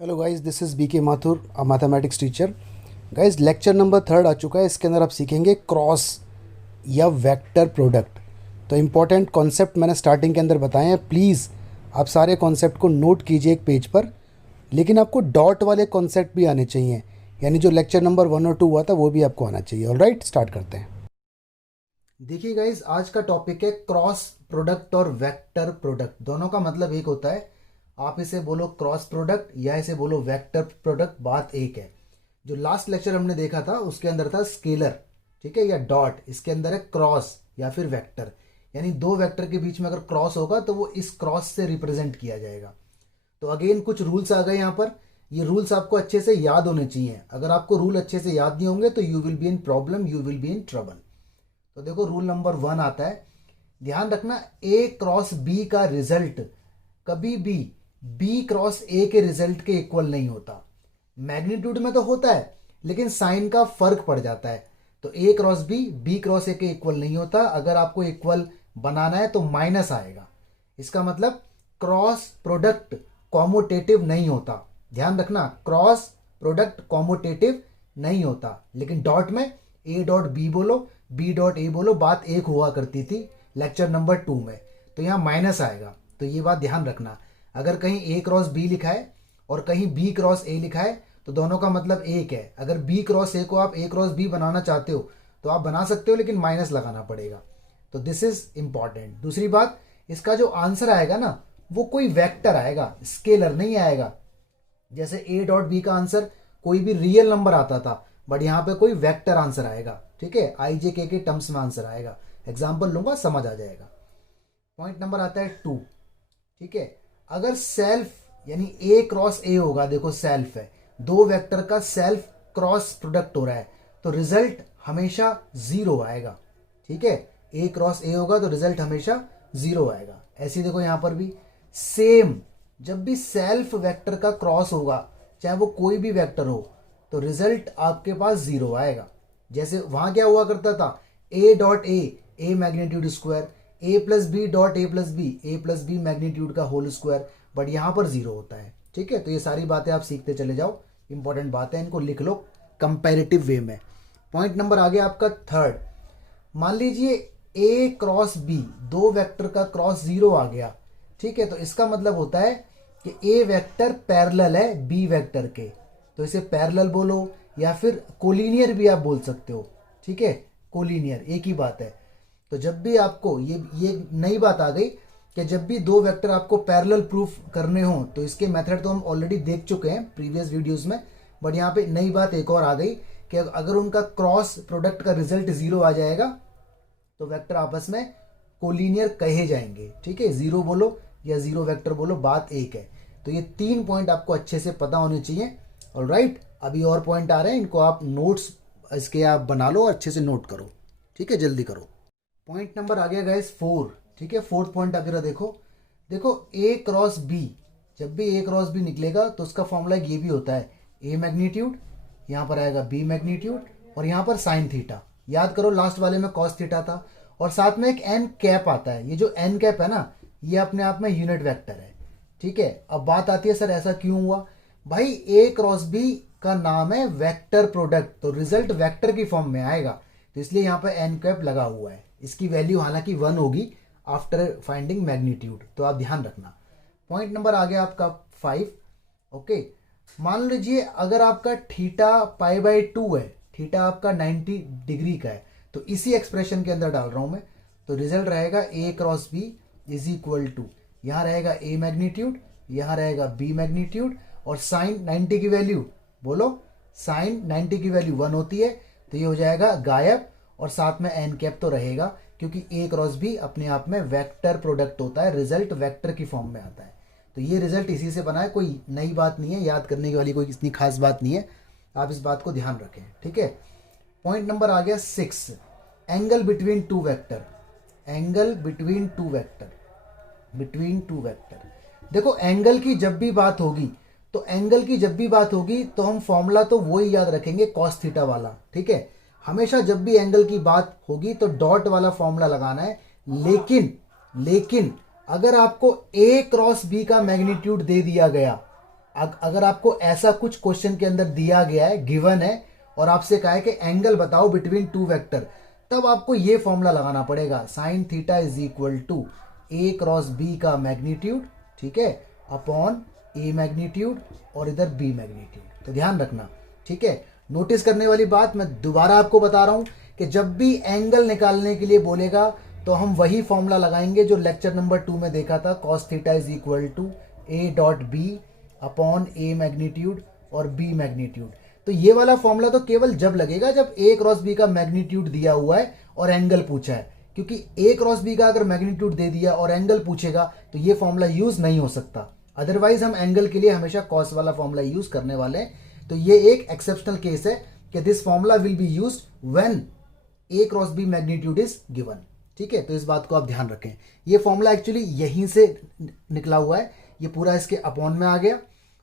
Hello guys, this is B K Mathur, a mathematics teacher. Guys, lecture number 3 आ चुका है। इसके अंदर आप सीखेंगे क्रॉस या वेक्टर प्रोडक्ट। तो इम्पॉर्टेंट कॉन्सेप्ट मैंने स्टार्टिंग के अंदर बताए हैं। प्लीज़ आप सारे कॉन्सेप्ट को नोट कीजिए एक पेज पर, लेकिन आपको डॉट वाले कॉन्सेप्ट भी आने चाहिए, यानी जो लेक्चर नंबर 1 और 2 हुआ था वो भी आपको आना चाहिए। ऑलराइट, स्टार्ट करते हैं। देखिए गाइस, आज का टॉपिक है क्रॉस प्रोडक्ट और वेक्टर प्रोडक्ट। दोनों का मतलब एक होता है। आप इसे बोलो क्रॉस प्रोडक्ट या इसे बोलो वेक्टर प्रोडक्ट, बात एक है। जो लास्ट लेक्चर हमने देखा था उसके अंदर था स्केलर, ठीक है, या डॉट। इसके अंदर है क्रॉस या फिर वेक्टर, यानी दो वेक्टर के बीच में अगर क्रॉस होगा तो वो इस क्रॉस से रिप्रेजेंट किया जाएगा। तो अगेन कुछ रूल्स आ गए यहाँ पर। ये रूल्स आपको अच्छे से याद होने चाहिए। अगर आपको रूल अच्छे से याद नहीं होंगे तो you will be in problem, you will be in trouble. तो देखो, रूल नंबर 1 आता है, ध्यान रखना, ए क्रॉस बी का रिजल्ट कभी भी बी क्रॉस ए के रिजल्ट के इक्वल नहीं होता। मैग्नीट्यूड में तो होता है, लेकिन साइन का फर्क पड़ जाता है। तो ए क्रॉस बी क्रॉस ए के इक्वल नहीं होता। अगर आपको इक्वल बनाना है तो माइनस आएगा। इसका मतलब क्रॉस प्रोडक्ट कॉमोटेटिव नहीं होता। ध्यान रखना, क्रॉस प्रोडक्ट कॉमोटेटिव नहीं होता। लेकिन डॉट में ए डॉट बी बोलो, बी डॉट ए बोलो, बात एक हुआ करती थी लेक्चर नंबर 2 में। तो यहाँ माइनस आएगा, तो ये बात ध्यान रखना। अगर कहीं ए क्रॉस बी लिखा है और कहीं बी क्रॉस ए लिखा है तो दोनों का मतलब एक है। अगर बी क्रॉस ए को आप ए क्रॉस बी बनाना चाहते हो तो आप बना सकते हो, लेकिन माइनस लगाना पड़ेगा। तो दिस इज इंपॉर्टेंट। दूसरी बात, इसका जो आंसर आएगा ना वो कोई वेक्टर आएगा, स्केलर नहीं आएगा। जैसे ए डॉट बी का आंसर कोई भी रियल नंबर आता था, बट यहाँ पे कोई वेक्टर आंसर आएगा, ठीक है, आई जे के टर्म्स में आंसर आएगा। एग्जाम्पल लूंगा, समझ आ जाएगा। पॉइंट नंबर आता है 2, ठीक है। अगर सेल्फ यानी ए क्रॉस ए होगा, देखो सेल्फ है, दो वेक्टर का सेल्फ क्रॉस प्रोडक्ट हो रहा है, तो रिजल्ट हमेशा जीरो आएगा, ठीक है। ए क्रॉस ए होगा तो रिजल्ट हमेशा जीरो आएगा। ऐसे देखो यहां पर भी सेम, जब भी सेल्फ वेक्टर का क्रॉस होगा, चाहे वो कोई भी वेक्टर हो, तो रिजल्ट आपके पास जीरो आएगा। जैसे वहां क्या हुआ करता था, A dot A magnitude square, A plus B dot A plus B magnitude का होल स्क्वायर, बट यहां पर जीरो होता है, ठीक है। तो ये सारी बातें आप सीखते चले जाओ, इंपॉर्टेंट बात है, इनको लिख लो कंपैरेटिव वे में। पॉइंट नंबर आ गया आपका 3। मान लीजिए ए क्रॉस बी, दो वेक्टर का क्रॉस जीरो आ गया, ठीक है। तो इसका मतलब होता है कि ए वेक्टर पैरेलल है बी वेक्टर के, तो इसे पैरेलल बोलो या फिर कोलिनियर भी आप बोल सकते हो, ठीक है। कोलिनियर एक ही बात है। तो जब भी आपको ये नई बात आ गई कि जब भी दो वेक्टर आपको पैरेलल प्रूफ करने हो, तो इसके मेथड तो हम ऑलरेडी देख चुके हैं प्रीवियस वीडियोस में, बट यहाँ पे नई बात एक और आ गई कि अगर उनका क्रॉस प्रोडक्ट का रिजल्ट जीरो आ जाएगा तो वेक्टर आपस में कोलिनियर कहे जाएंगे, ठीक है। जीरो बोलो या जीरो वेक्टर बोलो, बात एक है। तो ये 3 पॉइंट आपको अच्छे से पता होने चाहिए। ऑलराइट, अभी और पॉइंट आ रहे हैं, इनको आप नोट्स इसके आप बना लो और अच्छे से नोट करो, ठीक है, जल्दी करो। पॉइंट नंबर आ गया गाइस 4, ठीक है। फोर्थ पॉइंट अगर देखो, देखो ए क्रॉस बी, जब भी ए क्रॉस बी निकलेगा तो उसका फॉर्मूला ये भी होता है, ए मैग्नीट्यूड, यहाँ पर आएगा बी मैग्नीट्यूड, और यहाँ पर साइन थीटा। याद करो, लास्ट वाले में कॉस थीटा था, और साथ में एक एन कैप आता है। ये जो एन कैप है ना, ये अपने आप में यूनिट वेक्टर है, ठीक है। अब बात आती है, सर ऐसा क्यों हुआ? भाई ए क्रॉस बी का नाम है वेक्टर प्रोडक्ट, तो रिजल्ट वेक्टर की फॉर्म में आएगा, तो इसलिए यहाँ पर एन कैप लगा हुआ है। इसकी वैल्यू हालांकि 1 होगी आफ्टर फाइंडिंग मैग्नीट्यूड, तो आप ध्यान रखना। पॉइंट नंबर आ गया आपका 5, ओके। मान लीजिए अगर आपका थीटा पाई बाई 2 है, थीटा आपका 90 डिग्री का है, तो इसी एक्सप्रेशन के अंदर डाल रहा हूं मैं, तो रिजल्ट रहेगा A cross B is equal to, यहां रहेगा ए मैग्नीट्यूड, यहां रहेगा बी मैग्नीट्यूड, और साइन 90 की वैल्यू बोलो, साइन 90 की वैल्यू 1 होती है, तो ये हो जाएगा गायब, और साथ में एन कैप तो रहेगा, क्योंकि ए क्रॉस बी अपने आप में वेक्टर प्रोडक्ट होता है, रिजल्ट वेक्टर की फॉर्म में आता है। तो ये रिजल्ट इसी से बना है, कोई नई बात नहीं है, याद करने की वाली कोई इतनी खास बात नहीं है, आप इस बात को ध्यान रखें, ठीक है। पॉइंट नंबर आ गया 6, angle between two vector, angle between two vector, between two vector. देखो, एंगल की जब भी बात होगी, तो एंगल की जब भी बात होगी तो हम फॉर्मूला तो वही याद रखेंगे, कॉस थीटा वाला, ठीक है। हमेशा जब भी एंगल की बात होगी तो डॉट वाला फॉर्मूला लगाना है। लेकिन अगर आपको ए क्रॉस बी का मैग्नीट्यूड दे दिया गया, अगर आपको ऐसा कुछ क्वेश्चन के अंदर दिया गया है, गिवन है, और आपसे कहा है कि एंगल बताओ बिटवीन टू वेक्टर, तब आपको ये फॉर्मूला लगाना पड़ेगा, sine theta is equal to A cross B का मैग्नीट्यूड, ठीक है, अपॉन ए मैग्नीट्यूड और इधर बी मैग्नीट्यूड। तो ध्यान रखना, ठीक है। नोटिस करने वाली बात मैं दोबारा आपको बता रहा हूं कि जब भी एंगल निकालने के लिए बोलेगा तो हम वही फॉर्मूला लगाएंगे जो लेक्चर नंबर 2 में देखा था, cos theta is equal to A dot B upon A magnitude और बी मैग्नीट्यूड। तो ये वाला फॉर्मूला तो केवल जब लगेगा जब ए क्रॉस बी का मैग्नीट्यूड दिया हुआ है और एंगल पूछा है, क्योंकि ए क्रॉस बी का अगर मैग्नीट्यूड दे दिया और एंगल पूछेगा तो ये फॉर्मूला यूज नहीं हो सकता। अदरवाइज हम एंगल के लिए हमेशा कॉस वाला फॉर्मूला यूज करने वाले हैं। तो ये एक एक्सेप्शनल केस है कि this formula will be used when A cross B magnitude is given, ठीक है। तो इस बात को आप ध्यान रखें, ये फॉर्मूला एक्चुअली यहीं से निकला हुआ है, ये पूरा इसके अपॉन में आ गया,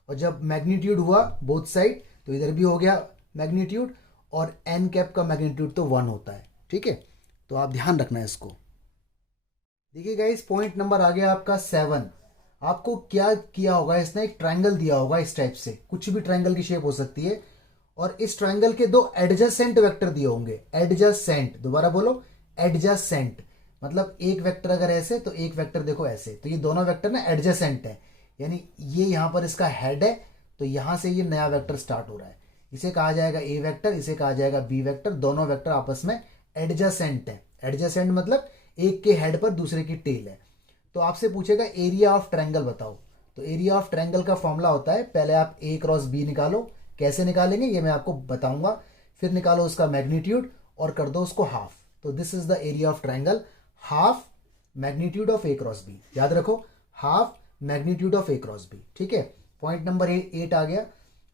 और जब मैग्नीट्यूड हुआ बोथ साइड तो इधर भी हो गया मैग्नीट्यूड, और एन कैप का मैग्नीट्यूड तो 1 होता है, ठीक है। तो आप ध्यान रखना है इसको। देखिए गाइस, पॉइंट नंबर आ गया आपका 7। आपको क्या किया होगा, इसने एक ट्रायंगल दिया होगा इस टाइप से, कुछ भी ट्रायंगल की शेप हो सकती है, और इस ट्रायंगल के 2 एडजेसेंट वेक्टर दिए होंगे। एडजेसेंट, दोबारा बोलो, एडजेसेंट मतलब एक वेक्टर अगर ऐसे तो एक वेक्टर देखो ऐसे, तो ये दोनों वेक्टर ना एडजेसेंट है, यानी ये यहां पर इसका हेड है, तो यहां से ये नया वेक्टर स्टार्ट हो रहा है, इसे कहा जाएगा ए वेक्टर, इसे कहा जाएगा बी वेक्टर। दोनों वेक्टर आपस में एडजेसेंट है। एडजेसेंट मतलब एक के हेड पर दूसरे की टेल है। तो आपसे पूछेगा एरिया ऑफ ट्रायंगल बताओ, तो एरिया ऑफ ट्रायंगल का फॉर्मूला होता है, पहले आप ए क्रॉस बी निकालो, कैसे निकालेंगे ये मैं आपको बताऊंगा, फिर निकालो उसका मैग्नीट्यूड और कर दो उसको हाफ। तो this is the area of triangle, half magnitude of A cross B, याद रखो, half magnitude of A cross B, ठीक है। पॉइंट नंबर 8 आ गया,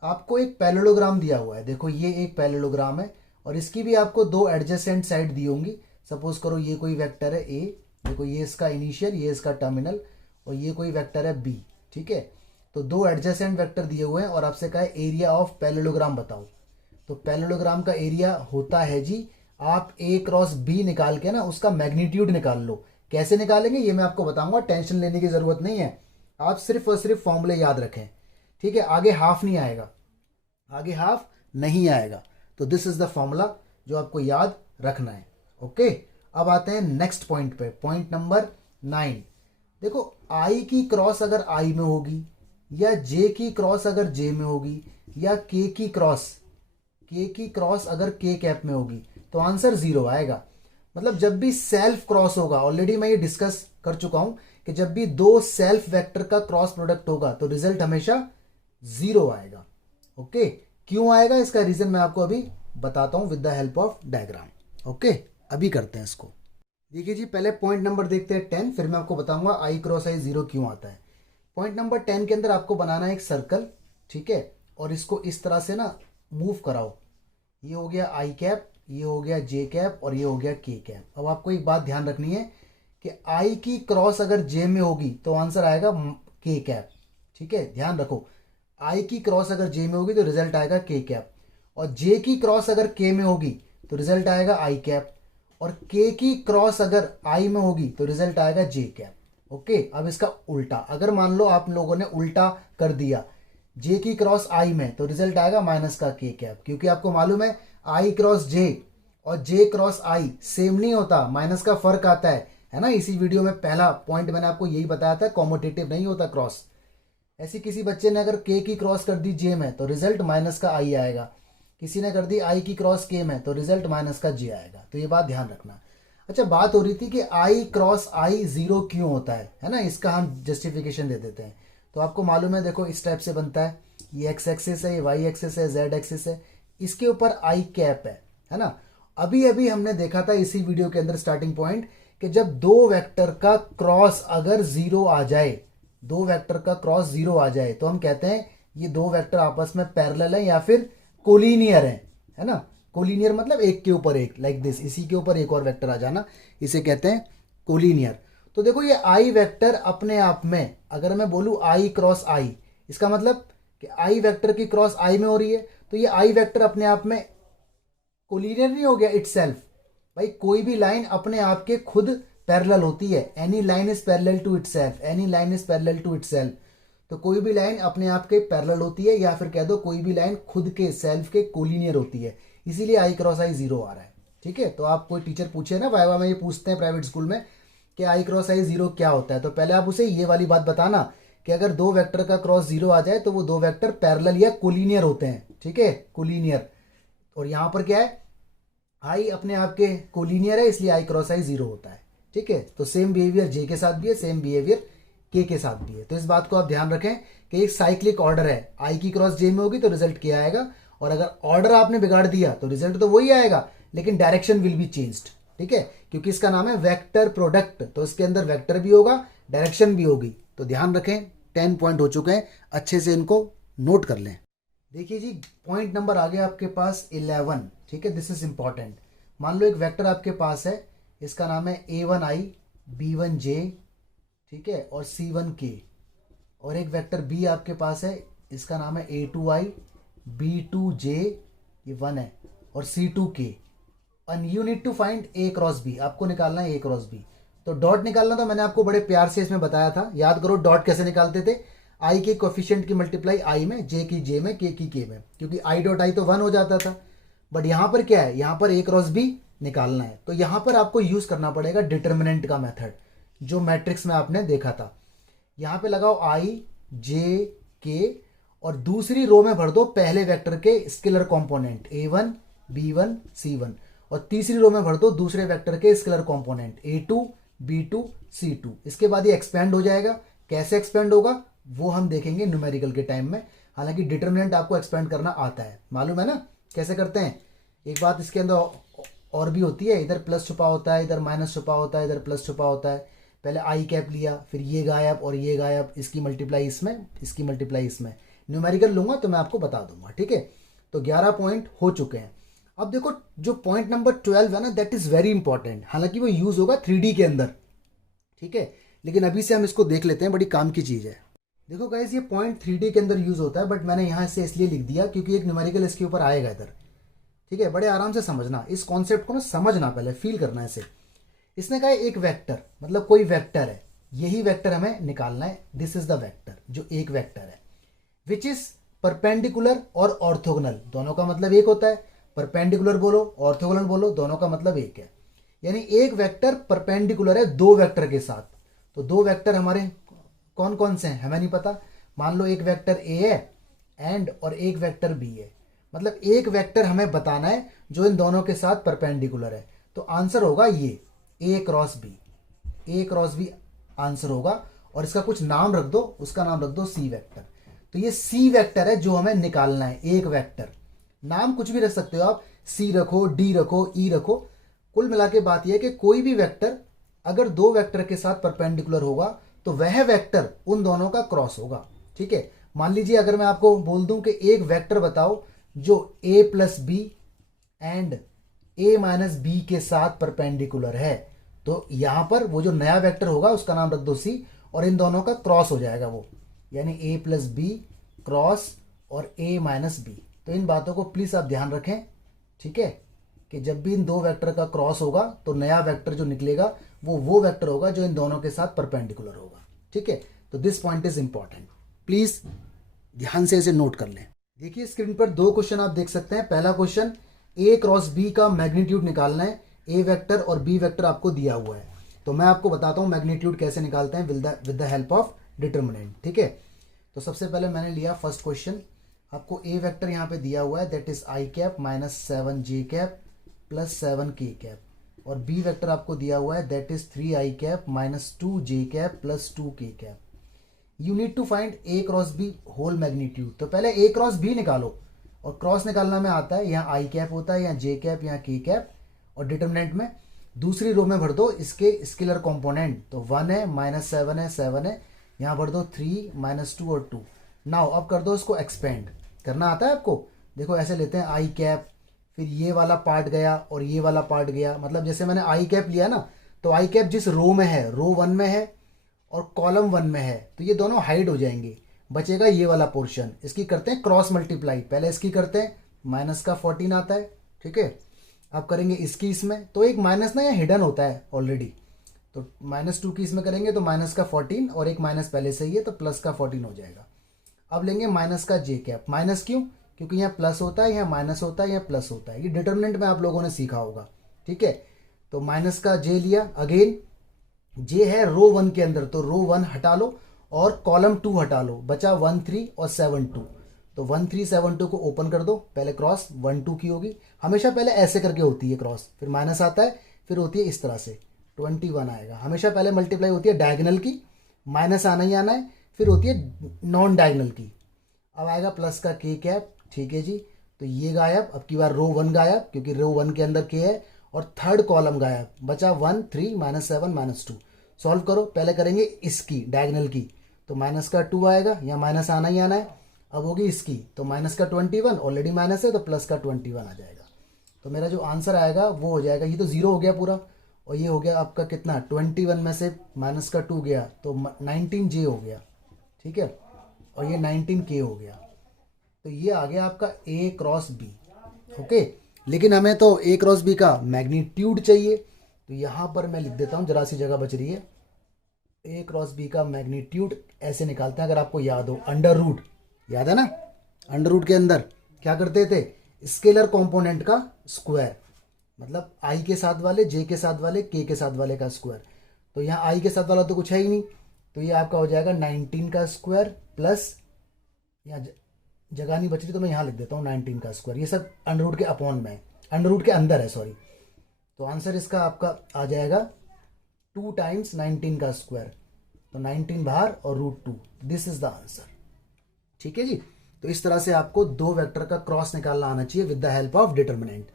आपको एक पैरेललोग्राम दिया हुआ है, देखो ये एक पैरेललोग्राम है, और इसकी भी आपको 2 एडजेसेंट साइड दी होंगी। सपोज करो ये कोई वेक्टर है ए, देखो ये इसका इनिशियल, ये इसका टर्मिनल, और ये कोई वेक्टर है बी, ठीक है। तो 2 एडजेसेंट वेक्टर दिए हुए हैं और आपसे कहा है एरिया ऑफ पैरेललोग्राम बताओ। तो पैरेललोग्राम का एरिया होता है जी, आप ए क्रॉस बी निकाल के ना उसका मैग्नीट्यूड निकाल लो। कैसे निकालेंगे ये मैं आपको बताऊंगा, टेंशन लेने की जरूरत नहीं है, आप सिर्फ और सिर्फ फॉर्मूले याद रखें, ठीक है। आगे हाफ नहीं आएगा, आगे हाफ नहीं आएगा। तो दिस इज द फॉर्मूला जो आपको याद रखना है, ओके। अब आते हैं नेक्स्ट पॉइंट पे, पॉइंट नंबर 9। देखो आई की क्रॉस अगर आई में होगी, या जे की क्रॉस अगर जे में होगी, या के की क्रॉस अगर के कैप में होगी, तो आंसर 0 आएगा। मतलब जब भी सेल्फ क्रॉस होगा, ऑलरेडी मैं ये डिस्कस कर चुका हूं कि जब भी 2 सेल्फ वेक्टर का क्रॉस प्रोडक्ट होगा तो रिजल्ट हमेशा 0 आएगा, ओके। क्यों आएगा इसका रीजन मैं आपको अभी बताता हूं with the help of diagram, okay. अभी करते हैं इसको। देखिए जी, पहले पॉइंट नंबर देखते हैं 10, फिर मैं आपको बताऊंगा आई क्रॉस आई 0 क्यों आता है। पॉइंट नंबर 10 के अंदर आपको बनाना है एक सर्कल, ठीक है, और इसको इस तरह से ना मूव कराओ। ये हो गया आई कैप, ये हो गया जे कैप, और ये हो गया के कैप। अब आपको एक बात ध्यान रखनी है कि आई की क्रॉस अगर जे में होगी तो आंसर आएगा के कैप, ठीक है, ध्यान रखो। आई की क्रॉस अगर जे में होगी तो रिजल्ट आएगा के कैप, और जे की क्रॉस अगर के में होगी तो रिजल्ट आएगा आई कैप, और के की क्रॉस अगर आई में होगी तो रिजल्ट आएगा जे कैप, ओके। अब इसका उल्टा, अगर मान लो आप लोगों ने उल्टा कर दिया, जे की क्रॉस आई में, तो रिजल्ट आएगा माइनस का के कैप, क्योंकि आपको मालूम है आई क्रॉस जे और जे क्रॉस आई सेम नहीं होता, माइनस का फर्क आता है ना। इसी वीडियो में पहला पॉइंट मैंने आपको यही बताया था, कॉम्यूटेटिव नहीं होता क्रॉस। ऐसी किसी बच्चे ने अगर के की क्रॉस कर दी जे में तो रिजल्ट माइनस का आई आएगा, किसी ने कर दी आई की क्रॉस के में तो रिजल्ट माइनस का जे आएगा। तो ये बात ध्यान रखना। अच्छा, बात हो रही थी कि आई क्रॉस आई 0 क्यों होता है ना, इसका हम जस्टिफिकेशन दे देते हैं। तो आपको मालूम है, देखो इस टाइप से बनता है, ये एक्स एक्सिस है, ये वाई एक्सिस है, जेड एक्सिस है, इसके ऊपर आई कैप है ना। अभी अभी हमने देखा था इसी वीडियो के अंदर स्टार्टिंग पॉइंट कि जब 2 वेक्टर का क्रॉस अगर 0 आ जाए, 2 वेक्टर का क्रॉस 0 आ जाए, तो हम कहते हैं ये 2 वेक्टर आपस में पैरेलल है या फिर कोलिनियर है ना। कोलिनियर मतलब एक के ऊपर एक, लाइक दिस, इसी के ऊपर एक और वेक्टर आ जाना, इसे कहते हैं कोलिनियर। तो देखो ये आई वेक्टर अपने आप में, अगर मैं बोलूं आई क्रॉस आई, इसका मतलब कि आई वेक्टर की क्रॉस आई में हो रही है, तो ये आई वेक्टर अपने आप में कोलिनियर नहीं हो गया इटसेल्फ। भाई कोई भी लाइन अपने आप के खुद पैरेलल होती है, any line is parallel to itself, any line is parallel to itself. तो कोई भी लाइन अपने आप के पैरेलल होती है, या फिर कह दो कोई भी लाइन खुद के सेल्फ के कोलिनियर होती है, इसीलिए आई क्रॉस आई जीरो आ रहा है। ठीक है, तो आप कोई टीचर पूछे ना वाइवा में, ये पूछते हैं प्राइवेट स्कूल में कि आई क्रॉस आई जीरो क्या होता है, तो पहले आप उसे ये वाली बात बताना कि अगर दो वेक्टर का क्रॉस जीरो आ जाए तो वो दो वेक्टर पैरेलल या कोलिनियर होते हैं। ठीक है, कोलिनियर। और यहाँ पर क्या है, आई अपने आप के कोलिनियर है, इसलिए आई क्रॉस आई जीरो होता है। ठीक है, तो सेम बिहेवियर जे के साथ भी है, सेम बिहेवियर के साथ भी है। तो इस बात को आप ध्यान रखें कि एक साइक्लिक ऑर्डर है, आई की क्रॉस जे में होगी तो रिजल्ट क्या आएगा, और अगर ऑर्डर आपने बिगाड़ दिया तो रिजल्ट तो वही आएगा, लेकिन डायरेक्शन विल बी चेंज्ड। ठीक है, क्योंकि इसका नाम है वेक्टर प्रोडक्ट, तो इसके अंदर वेक्टर भी होगा, डायरेक्शन भी होगी। तो ध्यान रखें, 10 पॉइंट हो चुके हैं, अच्छे से इनको नोट कर लें। देखिए जी, पॉइंट नंबर आ गया आपके पास 11। ठीक है, दिस इज इंपॉर्टेंट। मान लो एक वेक्टर आपके पास है, इसका नाम है a1i b1j, ठीक है, और c1k, और एक वेक्टर b आपके पास है, इसका नाम है a2i b2j, ये 1 है, और c2k, and you need to find a cross b, आपको निकालना है a क्रॉस b। तो डॉट निकालना तो मैंने आपको बड़े प्यार से इसमें बताया था, याद करो डॉट कैसे निकालते थे, आई के कोफिशिएंट की मल्टीप्लाई आई में, जे की जे में, के की के में, क्योंकि आई डॉट आई तो 1 हो जाता था। बट यहाँ पर क्या है, यहाँ पर a क्रॉस b निकालना है, तो यहाँ पर आपको यूज करना पड़ेगा डिटर्मिनेंट का मेथड, जो मैट्रिक्स में आपने देखा था। यहाँ पे लगाओ आई जे के, और दूसरी रो में भर दो पहले वेक्टर के scalar component a1 b1 c1, और तीसरी रो में भर दो दूसरे वेक्टर के scalar component a2 b2 c2। इसके बाद ये एक्सपेंड हो जाएगा। कैसे एक्सपेंड होगा वो हम देखेंगे न्यूमेरिकल के टाइम में, हालांकि डिटर्मिनेंट आपको एक्सपेंड करना आता है, मालूम है ना कैसे करते हैं। एक बात इसके अंदर और भी होती है, इधर प्लस छुपा होता है, इधर माइनस छुपा होता है, इधर प्लस छुपा होता है। पहले आई कैप लिया, फिर ये गायब और ये गायब, इसकी मल्टीप्लाई इसमें, इसकी मल्टीप्लाई इसमें। न्यूमेरिकल लूंगा तो मैं आपको बता दूंगा। ठीक है, तो 11 पॉइंट हो चुके हैं। अब देखो जो पॉइंट नंबर 12 है ना, दैट इज वेरी इंपॉर्टेंट, हालांकि वो यूज होगा 3D के अंदर। ठीक है, लेकिन अभी से हम इसको देख लेते हैं, बड़ी काम की चीज है। देखो गाइस, ये पॉइंट 3D के अंदर यूज होता है, बट मैंने यहाँ से इसलिए लिख दिया क्योंकि एक न्यूमेरिकल इसके ऊपर आएगा इधर। ठीक है, बड़े आराम से समझना इस कॉन्सेप्ट को ना, समझना पहले, फील करना इसे। इसने कहा एक वेक्टर, मतलब कोई वेक्टर है, यही वेक्टर हमें निकालना है। दिस इज द वेक्टर, जो एक वेक्टर है, विच इज परपेंडिकुलर और ऑर्थोगोनल, दोनों का मतलब एक होता है। परपेंडिकुलर बोलो, ऑर्थोगोनल बोलो, दोनों का मतलब एक है। यानी एक वेक्टर परपेंडिकुलर है दो वेक्टर के साथ। तो दो वेक्टर हमारे कौन कौन से हैं हमें नहीं पता। मान लो एक वेक्टर ए है एंड, और एक वेक्टर बी है, मतलब एक वेक्टर हमें बताना है जो इन दोनों के साथ परपेंडिकुलर है। तो आंसर होगा ये ए क्रॉस बी, ए क्रॉस बी आंसर होगा। और इसका कुछ नाम रख दो, उसका नाम रख दो सी वेक्टर। तो ये सी वेक्टर है जो हमें निकालना है, एक वेक्टर। नाम कुछ भी रख सकते हो आप, सी रखो, डी रखो, ई रखो। कुल मिला के बात यह है कि कोई भी वेक्टर अगर दो वेक्टर के साथ परपेंडिकुलर होगा तो वह वेक्टर उन दोनों का क्रॉस होगा। ठीक है, मान लीजिए अगर मैं आपको बोल दूं कि एक वेक्टर बताओ जो a plus B and a minus B के साथ परपेंडिकुलर है, तो यहां पर वो जो नया वेक्टर होगा उसका नाम रख दो सी, और इन दोनों का क्रॉस हो जाएगा वो, यानी a प्लस बी क्रॉस और a माइनस बी। तो इन बातों को प्लीज आप ध्यान रखें। ठीक है, कि जब भी इन दो वेक्टर का क्रॉस होगा तो नया वेक्टर जो निकलेगा वो वेक्टर होगा जो इन दोनों के साथ परपेंडिकुलर होगा। ठीक है, तो this point is important, please ध्यान से इसे नोट कर लें। देखिए स्क्रीन पर दो क्वेश्चन आप देख सकते हैं। पहला क्वेश्चन, ए क्रॉस बी का मैग्नीट्यूड निकालना है। ए वेक्टर और बी वेक्टर आपको दिया हुआ है, तो मैं आपको बताता हूं मैग्नीट्यूड कैसे निकालते हैं with the help of determinant. ठीक है, तो सबसे पहले मैंने लिया फर्स्ट क्वेश्चन। आपको ए वेक्टर यहाँ पे दिया हुआ है, that is I cap minus 7 J cap plus 7 के कैप, और बी वेक्टर आपको दिया हुआ है, that is 3 I cap minus 2 J cap plus 2 K cap. You need to find A cross B whole magnitude. तो पहले ए क्रॉस बी निकालो, और क्रॉस निकालना में आता है, यहाँ आई कैप होता है, यहाँ जे कैप, यहाँ के कैप, और डिटर्मिनेंट में दूसरी रो में भर दो इसके स्केलर कंपोनेंट। तो 1 है, माइनस 7 है, 7 है, यहाँ भर दो 3 माइनस 2 और 2। नाउ अब कर दो इसको एक्सपेंड, करना आता है आपको। देखो ऐसे लेते हैं आई कैप, फिर ये वाला पार्ट गया और ये वाला पार्ट गया, मतलब जैसे मैंने आई कैप लिया ना, तो आई कैप जिस रो में है, रो 1 में है और कॉलम 1 में है, तो ये दोनों हाइड हो जाएंगे, बचेगा ये वाला पोर्शन। इसकी करते हैं क्रॉस मल्टीप्लाई, पहले इसकी करते हैं, माइनस का 14 आता है। ठीक है, अब करेंगे इसकी इसमें, तो एक माइनस ना यहाँ हिडन होता है ऑलरेडी, तो -2 की इसमें करेंगे तो माइनस का 14 और एक माइनस पहले से ही है तो प्लस का 14 हो जाएगा। अब लेंगे माइनस का जे कैप। माइनस क्यों? क्योंकि यहाँ प्लस होता है, यहाँ माइनस होता है, यहाँ प्लस होता है। ये डिटर्मिनेंट में आप लोगों ने सीखा होगा, ठीक है। तो माइनस का जे लिया। अगेन जे है रो 1 के अंदर, तो रो 1 हटा लो और कॉलम 2 हटा लो, बचा 1 3 और 7 2। तो 1 3 7 2 को ओपन कर दो। पहले क्रॉस 1 2 की होगी, हमेशा पहले ऐसे करके होती है क्रॉस, फिर माइनस आता है, फिर होती है इस तरह से 21 आएगा। हमेशा पहले मल्टीप्लाई होती है डायगोनल की, माइनस आना ही आना है, फिर होती है नॉन डायगोनल की। अब आएगा प्लस का के कैप, ठीक है जी। तो ये गायब, अब की बार रो 1 गायब क्योंकि रो 1 के अंदर के है, और थर्ड कॉलम गायब, बचा 1 3 -7 -2। सॉल्व करो। पहले करेंगे इसकी डायगोनल की, तो माइनस का 2 आएगा, यहाँ माइनस आना ही आना है। अब होगी इसकी, तो माइनस का 21, ऑलरेडी माइनस है तो प्लस का 21 आ जाएगा। तो मेरा जो आंसर आएगा वो हो जाएगा, ये तो जीरो हो गया पूरा, और ये हो गया आपका कितना, 21 में से माइनस का 2 गया तो 19 जे हो गया, ठीक है, और ये 19 के हो गया। तो ये आ गया आपका ए क्रॉस बी, ओके। लेकिन हमें तो ए क्रॉस बी का मैग्नीट्यूड चाहिए, तो यहाँ पर मैं लिख देता हूँ, जरा सी जगह बच रही है। ए क्रॉस बी का मैग्नीट्यूड ऐसे निकालते हैं, अगर आपको याद हो, अंडर रूट, याद है ना, अंडर रूट के अंदर क्या करते थे, स्केलर कंपोनेंट का स्क्वायर, मतलब आई के साथ वाले, जे के साथ वाले, के साथ वाले का स्क्वायर। तो यहाँ आई के साथ वाला तो कुछ है ही नहीं, तो ये आपका हो जाएगा 19 का स्क्वायर प्लस, यहाँ जगह नहीं बच रही तो मैं यहाँ लिख देता हूँ 19 का स्क्वायर। ये सब अंडर रूट के अपॉन में है, अंडर रूट के अंदर है, सॉरी। तो आंसर इसका आपका आ जाएगा 2 टाइम्स 19 का स्क्वायर, तो 19 बाहर और √2, दिस इज द आंसर, ठीक है जी। तो इस तरह से आपको दो वेक्टर का क्रॉस निकालना आना चाहिए with the help of determinant.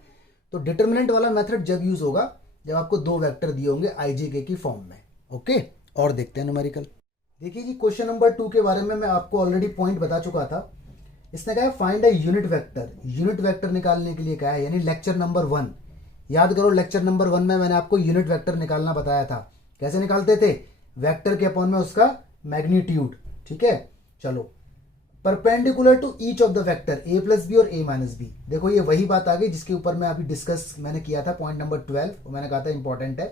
तो डिटर्मिनेंट वाला मेथड जब यूज होगा जब आपको दो वेक्टर दिए होंगे आईजेके की फॉर्म में, ओके। और देखते हैं न्यूमेरिकल। देखिए जी, क्वेश्चन नंबर 2 के बारे में मैं आपको ऑलरेडी पॉइंट बता चुका था। इसने कहा है find a unit vector. Unit vector निकालने के लिए कहा है, यानी लेक्चर नंबर 1, याद करो लेक्चर नंबर 1 में मैंने आपको यूनिट वेक्टर निकालना बताया था। कैसे निकालते थे, वेक्टर के अपॉन में उसका मैग्नीट्यूड, ठीक है। चलो, perpendicular to each of the vector A plus B और ए माइनस बी। देखो ये वही बात आ गई जिसके ऊपर मैं अभी डिस्कस मैंने किया था, पॉइंट नंबर 12, वो मैंने कहा था इंपॉर्टेंट है।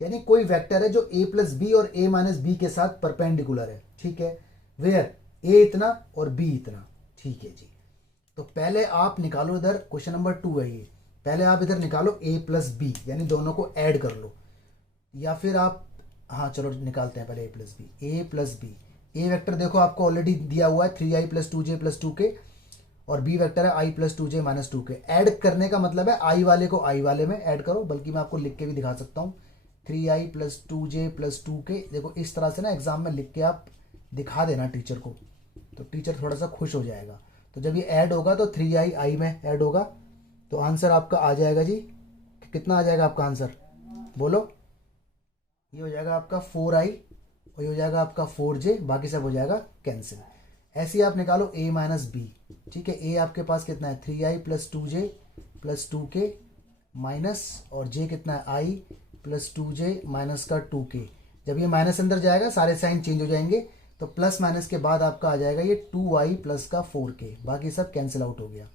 यानी कोई वेक्टर है जो ए प्लस बी और ए माइनस बी के साथ परपेंडिकुलर है, ठीक है, वेयर ए इतना और बी इतना, ठीक है जी। तो पहले आप निकालो, इधर क्वेश्चन नंबर 2 है ये, पहले आप इधर निकालो ए प्लस बी, यानी दोनों को ऐड कर लो, या फिर आप, हाँ चलो निकालते हैं पहले ए प्लस बी। ए प्लस बी, ए वेक्टर देखो आपको ऑलरेडी दिया हुआ है 3i + 2j + 2k, और बी वेक्टर है i + 2j - 2k। ऐड करने का मतलब है आई वाले को आई वाले में ऐड करो, बल्कि मैं आपको लिख के भी दिखा सकता हूँ, 3i + 2j + 2k। देखो इस तरह से ना एग्जाम में लिख के आप दिखा देना टीचर को, तो टीचर थोड़ा सा खुश हो जाएगा। तो जब ये ऐड होगा तो 3i आई में ऐड होगा, तो आंसर आपका आ जाएगा जी, कितना आ जाएगा आपका आंसर, बोलो। ये हो जाएगा आपका 4i, और ये हो जाएगा आपका 4j, बाकी सब हो जाएगा कैंसिल। ऐसे ही आप निकालो a माइनस बी, ठीक है। a आपके पास कितना है, 3i + 2j + 2k माइनस, और j कितना है, i + 2j - 2k। जब ये माइनस अंदर जाएगा सारे साइन चेंज हो जाएंगे, तो प्लस माइनस के बाद आपका आ जाएगा ये 2i + का 4k, बाकी सब कैंसिल आउट हो गया,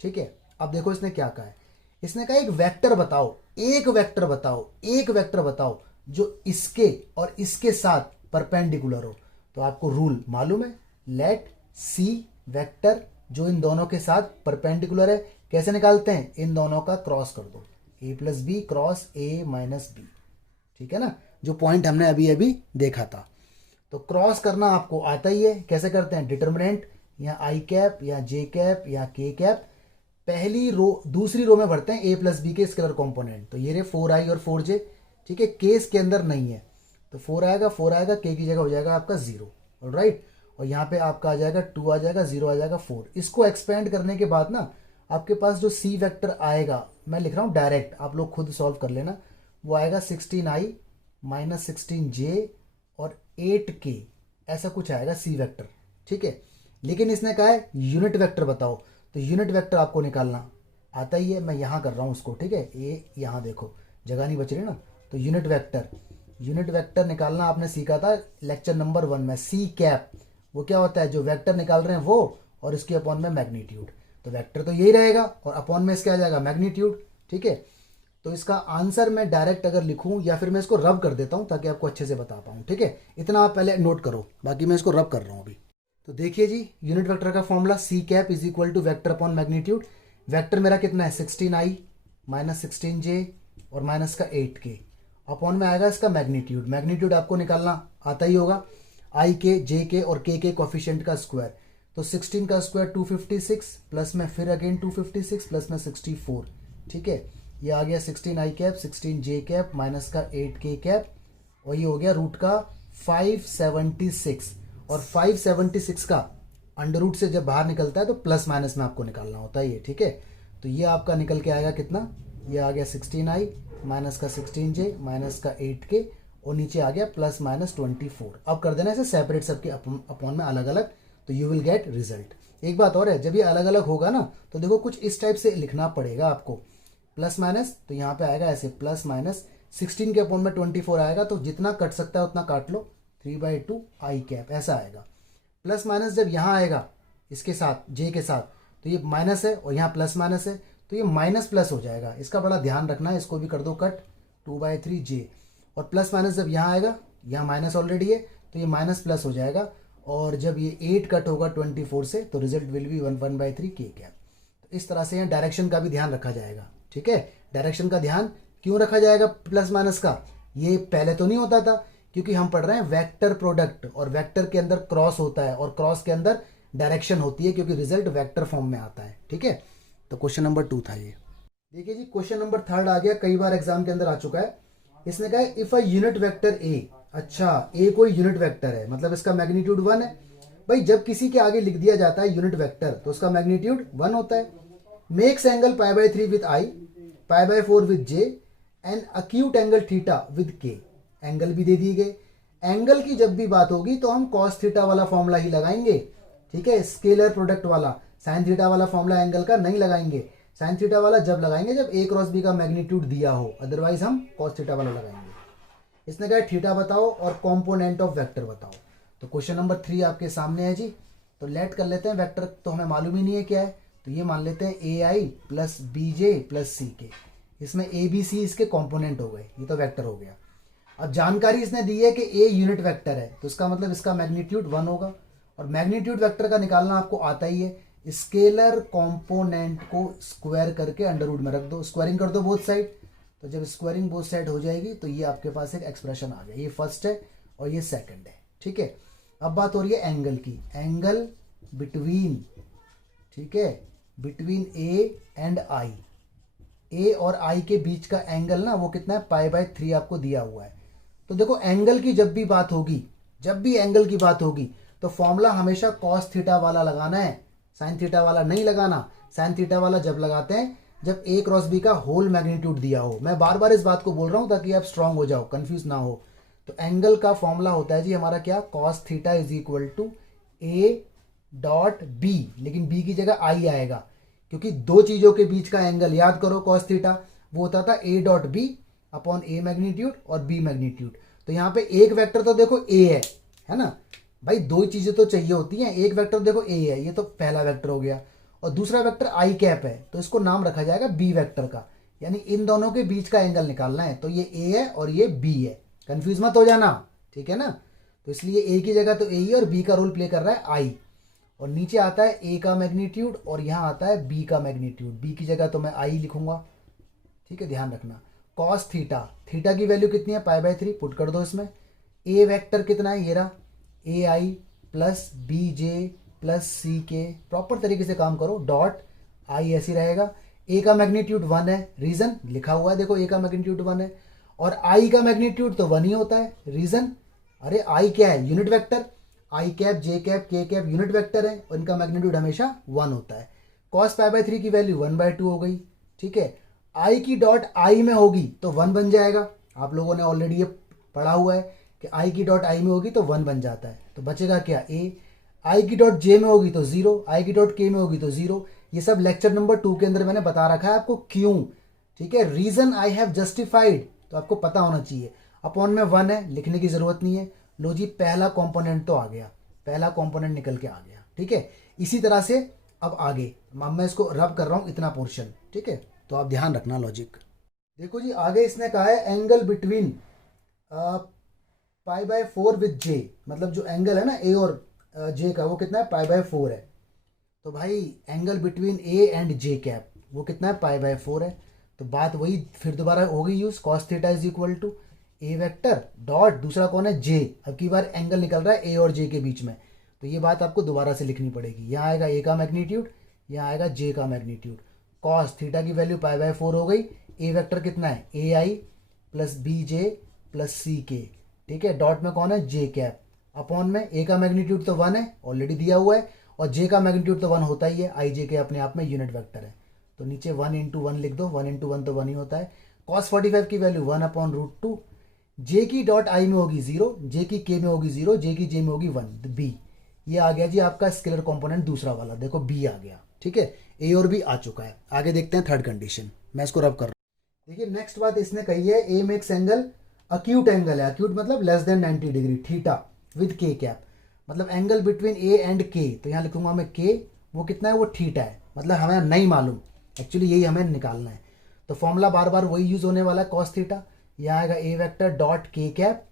ठीक है। अब देखो इसने क्या कहा है, इसने कहा एक वेक्टर बताओ, एक वेक्टर बताओ, एक वेक्टर बताओ जो इसके और इसके साथ परपेंडिकुलर हो। तो आपको रूल मालूम है, लेट सी वेक्टर जो इन दोनों के साथ परपेंडिकुलर है, कैसे निकालते हैं, इन दोनों का क्रॉस कर दो, a + b cross a minus B, ठीक है ना, जो पॉइंट हमने अभी अभी देखा था। तो क्रॉस करना आपको आता ही है, कैसे करते हैं, डिटर्मिनेंट या आई कैप या जे कैप या के कैप, पहली रो दूसरी रो में भरते हैं a + b के स्केलर कंपोनेंट। तो ये रहे 4i और 4j, ठीक है, केस के अंदर नहीं है, तो 4 आएगा, 4 आएगा, के की जगह हो जाएगा आपका 0, राइट। और यहाँ पे आपका आ जाएगा 2 आ जाएगा, 0 आ जाएगा 4। इसको एक्सपेंड करने के बाद ना आपके पास जो सी वेक्टर आएगा, मैं लिख रहा हूँ डायरेक्ट, आप लोग खुद सॉल्व कर लेना, वो आएगा 16i - 16j और 8k, ऐसा कुछ आएगा सी वेक्टर, ठीक है। लेकिन इसने कहा है यूनिट वेक्टर बताओ, तो यूनिट वेक्टर आपको निकालना आता ही है, मैं यहाँ कर रहा हूँ उसको, ठीक है। ये यहाँ देखो जगह नहीं बच रही ना, तो यूनिट वेक्टर निकालना आपने सीखा था लेक्चर नंबर 1 में, सी कैप, वो क्या होता है, जो वेक्टर निकाल रहे हैं वो, और इसके अपॉन में मैग्नीट्यूड। तो वेक्टर तो यही रहेगा और अपॉन में इसके आ जाएगा मैग्नीट्यूड, ठीक है। तो इसका आंसर मैं डायरेक्ट अगर लिखूं या फिर मैं इसको रब कर देता हूं ताकि आपको अच्छे से बता पाऊं, ठीक है। इतना आप पहले नोट करो, बाकी मैं इसको रब कर रहा हूं अभी। तो देखिए जी, यूनिट वेक्टर का formula C cap is equal to vector upon magnitude. Vector मेरा कितना है 16i माइनस 16j और माइनस का 8k, अपॉन में आएगा इसका मैग्नीट्यूड। मैग्नीट्यूड आपको निकालना आता ही होगा, आई के जे के और के कोफिशिएंट का स्क्वायर। तो 16 का स्क्वायर 256 प्लस में फिर अगेन 256 प्लस में 64, ठीक है। ये आ गया 16i cap 16j cap minus का 8k कैप, और ये हो गया रूट का 576। और 576 का अंडर रूट से जब बाहर निकलता है तो प्लस माइनस में आपको निकालना होता है ये, ठीक है। तो ये आपका निकल के आएगा कितना, ये आ गया 16i माइनस का 16j माइनस का 8k और नीचे आ गया प्लस माइनस 24। अब कर देना इसे सेपरेट सबके अपॉन में अलग अलग, तो यू विल गेट रिजल्ट। एक बात और है, जब ये अलग अलग होगा ना तो देखो कुछ इस टाइप से लिखना पड़ेगा आपको, प्लस माइनस, तो यहाँ पे आएगा ऐसे प्लस माइनस 16 के अपॉन में 24 आएगा, तो जितना कट सकता है उतना काट लो, 3/2 आई कैप ऐसा आएगा। प्लस माइनस जब यहाँ आएगा इसके साथ जे के साथ, तो ये माइनस है और यहाँ प्लस माइनस है, तो ये माइनस प्लस हो जाएगा। इसका बड़ा ध्यान रखना है, इसको भी कर दो कट 2/3 जे। और प्लस माइनस जब यहाँ आएगा, यहाँ माइनस ऑलरेडी है तो ये माइनस प्लस हो जाएगा, और जब ये 8 कट होगा 24 से तो रिजल्ट विल बी 1/3 के कैप। तो इस तरह से यहाँ डायरेक्शन का भी ध्यान रखा जाएगा, ठीक है। डायरेक्शन का ध्यान क्यों रखा जाएगा प्लस माइनस का, ये पहले तो नहीं होता था क्योंकि हम पढ़ रहे हैं वेक्टर प्रोडक्ट, और वेक्टर के अंदर क्रॉस होता है और क्रॉस के अंदर डायरेक्शन होती है क्योंकि रिजल्ट वेक्टर फॉर्म में आता है, ठीक है। तो क्वेश्चन नंबर 2 था ये। देखिए जी, क्वेश्चन नंबर 3 आ गया, कई बार एग्जाम के अंदर आ चुका है। इसने कहा if a unit vector A, अच्छा ए कोई यूनिट वेक्टर है, मतलब इसका मैग्नीट्यूड 1 है। भाई जब किसी के आगे लिख दिया जाता है यूनिट वेक्टर तो उसका मैग्नीट्यूड 1 होता है। Makes angle π/3 with I, π/4 with J, and acute angle theta with K. Angle भी दे दिए गए। एंगल की जब भी बात होगी तो हम कॉस थीटा वाला फॉर्मूला ही लगाएंगे, ठीक है। स्केलर प्रोडक्ट वाला साइन थीटा वाला फॉर्मूला एंगल का नहीं लगाएंगे। साइन थीटा वाला जब लगाएंगे जब a क्रॉस b का मैग्नीट्यूड दिया हो, अदरवाइज हम कॉस थीटा वाला लगाएंगे। इसने कहा थीटा बताओ और कंपोनेंट ऑफ वेक्टर बताओ। तो क्वेश्चन नंबर 3 आपके सामने है जी। तो लेट कर लेते हैं, वेक्टर तो हमें मालूम ही नहीं है क्या है, तो ये मान लेते हैं AI plus BJ plus CK। इसमें ABC इसके कॉम्पोनेंट हो गए, ये तो वेक्टर हो गया। अब जानकारी इसने दी है कि A यूनिट वेक्टर है, तो इसका मतलब इसका मैग्नीट्यूड 1 होगा, और मैग्नीट्यूड वेक्टर का निकालना आपको आता ही है। स्केलर कंपोनेंट को स्क्वायर करके अंडर रूट में रख दो, स्क्वायरिंग कर दो बोथ साइड। तो जब स्क्वायरिंग बोथ साइड हो जाएगी तो ये आपके पास एक एक्सप्रेशन आ गया, ये फर्स्ट है और ये सेकंड है, ठीक है। अब बात हो रही है एंगल की, एंगल बिटवीन, ठीक है, बिटवीन ए एंड आई। ए और आई के बीच का एंगल ना वो कितना है, π/3 आपको दिया हुआ है। तो देखो एंगल की जब भी बात होगी, जब भी एंगल की बात होगी तो फॉर्मूला हमेशा कॉस थीटा वाला लगाना है, साइन थीटा वाला नहीं लगाना। साइन थीटा वाला जब लगाते हैं जब a क्रॉस b का होल मैग्नीट्यूड दिया हो। मैं बार बार इस बात को बोल रहा हूं ताकि आप स्ट्रांग हो जाओ, कंफ्यूज ना हो। तो एंगल का फॉर्मूला होता है जी हमारा क्या, cos theta is equal to a dot b, लेकिन b की जगह i आएगा क्योंकि दो चीजों के बीच का एंगल याद करो कॉस थीटा, वो होता था a dot b upon a magnitude और b मैग्नीट्यूड। तो यहाँ पे एक वेक्टर तो देखो a है ना भाई, दो चीजें तो चाहिए होती हैं। एक वेक्टर देखो a है, ये तो पहला वेक्टर हो गया, और दूसरा वेक्टर आई कैप है, तो इसको नाम रखा जाएगा बी वेक्टर का। यानी इन दोनों के बीच का एंगल निकालना है, तो ये ए है और ये बी है, कंफ्यूज मत हो जाना, ठीक है ना। तो इसलिए ए की जगह तो ए ही और बी का रोल प्ले कर रहा है आई, और नीचे आता है ए का मैग्नीट्यूड और यहाँ आता है बी का मैग्नीट्यूड। बी की जगह तो मैं आई लिखूंगा, ठीक है, ध्यान रखना। कॉस थीटा, थीटा की वैल्यू कितनी है, π/3, पुट कर दो इसमें। ए वेक्टर कितना है, ये रहा ए I plus B J plus C के, प्रॉपर तरीके से काम करो, डॉट आई ऐसी रहेगा। ए का मैग्नीट्यूड 1 है, रीजन लिखा हुआ है देखो, ए का मैग्नीट्यूड 1 है, और आई का मैग्नीट्यूड तो 1 ही होता है, रीजन, अरे आई क्या है, यूनिट वेक्टर, आई कैप जे कैप के कैप यूनिट वेक्टर है और इनका मैग्नीट्यूड हमेशा 1 होता है। कॉस π/3 की वैल्यू 1/2 हो गई, ठीक है। आई की डॉट आई में होगी तो 1 बन जाएगा, आप लोगों ने ऑलरेडी ये पढ़ा हुआ है कि आई की डॉट आई में होगी तो 1 बन जाता है। तो बचेगा क्या, ए। आई की डॉट जे में होगी तो 0, आई की डॉट के में होगी तो 0। ये सब लेक्चर नंबर 2 के अंदर मैंने बता रखा है आपको क्यों, ठीक है। रीजन आई हैव जस्टिफाइड तो आपको पता होना चाहिए। अपॉन में 1 है, लिखने की जरूरत नहीं है। लो जी, पहला कंपोनेंट तो आ गया, पहला कंपोनेंट निकल के आ गया, ठीक है। इसी तरह से अब आगे मैं इसको रब कर रहा हूं इतना पोर्शन, ठीक है। तो आप ध्यान रखना लॉजिक। देखो जी, आगे इसने कहा है angle between pi by 4 with J, मतलब जो एंगल है ना ए और जे का, वो कितना है, पाई बाय 4 है। तो भाई angle between A and J cap वो कितना है, पाई बाय 4 है। तो बात वही फिर दोबारा हो गई use, cos theta is equal to A vector dot दूसरा कौन है, जे। अब की बार एंगल निकल रहा है ए और जे के बीच में, तो ये बात आपको दोबारा से लिखनी पड़ेगी। यहाँ आएगा ए का मैग्नीट्यूड, यहाँ आएगा जे का मैग्नीट्यूड। कॉस थीटा की वैल्यू पाई बाय 4 हो गई। ए वेक्टर कितना है, ए I plus B J plus C के, ठीक है। डॉट में कौन है, जे कैप। अपॉन में ए का मैग्नीट्यूड तो 1 है, ऑलरेडी दिया हुआ है, और जे का मैग्नीट्यूड तो 1 होता ही है, आई जे के अपने आप में यूनिट वेक्टर है। तो नीचे 1 इंटू 1 लिख दो, 1 इंटू 1 तो 1 ही होता है। कॉस 45 की वैल्यू 1 अपॉन रूट 2। जे की डॉट आई में होगी 0, जे की के में होगी 0, जे की जे में होगी 1, बी। ये आ गया जी आपका स्केलर कंपोनेंट दूसरा वाला, देखो बी आ गया, ठीक है। ए और बी आ चुका है। आगे देखते हैं थर्ड कंडीशन, मैं इसको रब कर रहा हूँ। देखिए नेक्स्ट बात इसने कही है, A makes angle acute angle है, अक्यूट मतलब less than 90 degree, theta with के कैप, मतलब एंगल बिटवीन ए एंड के। तो यहाँ लिखूंगा मैं के, वो कितना है, वो थीटा है, मतलब हमें नहीं मालूम, एक्चुअली यही हमें निकालना है। तो फॉर्मूला बार बार वही यूज होने वाला है, कॉस थीटा। यहाँ आएगा ए वेक्टर डॉट के कैप,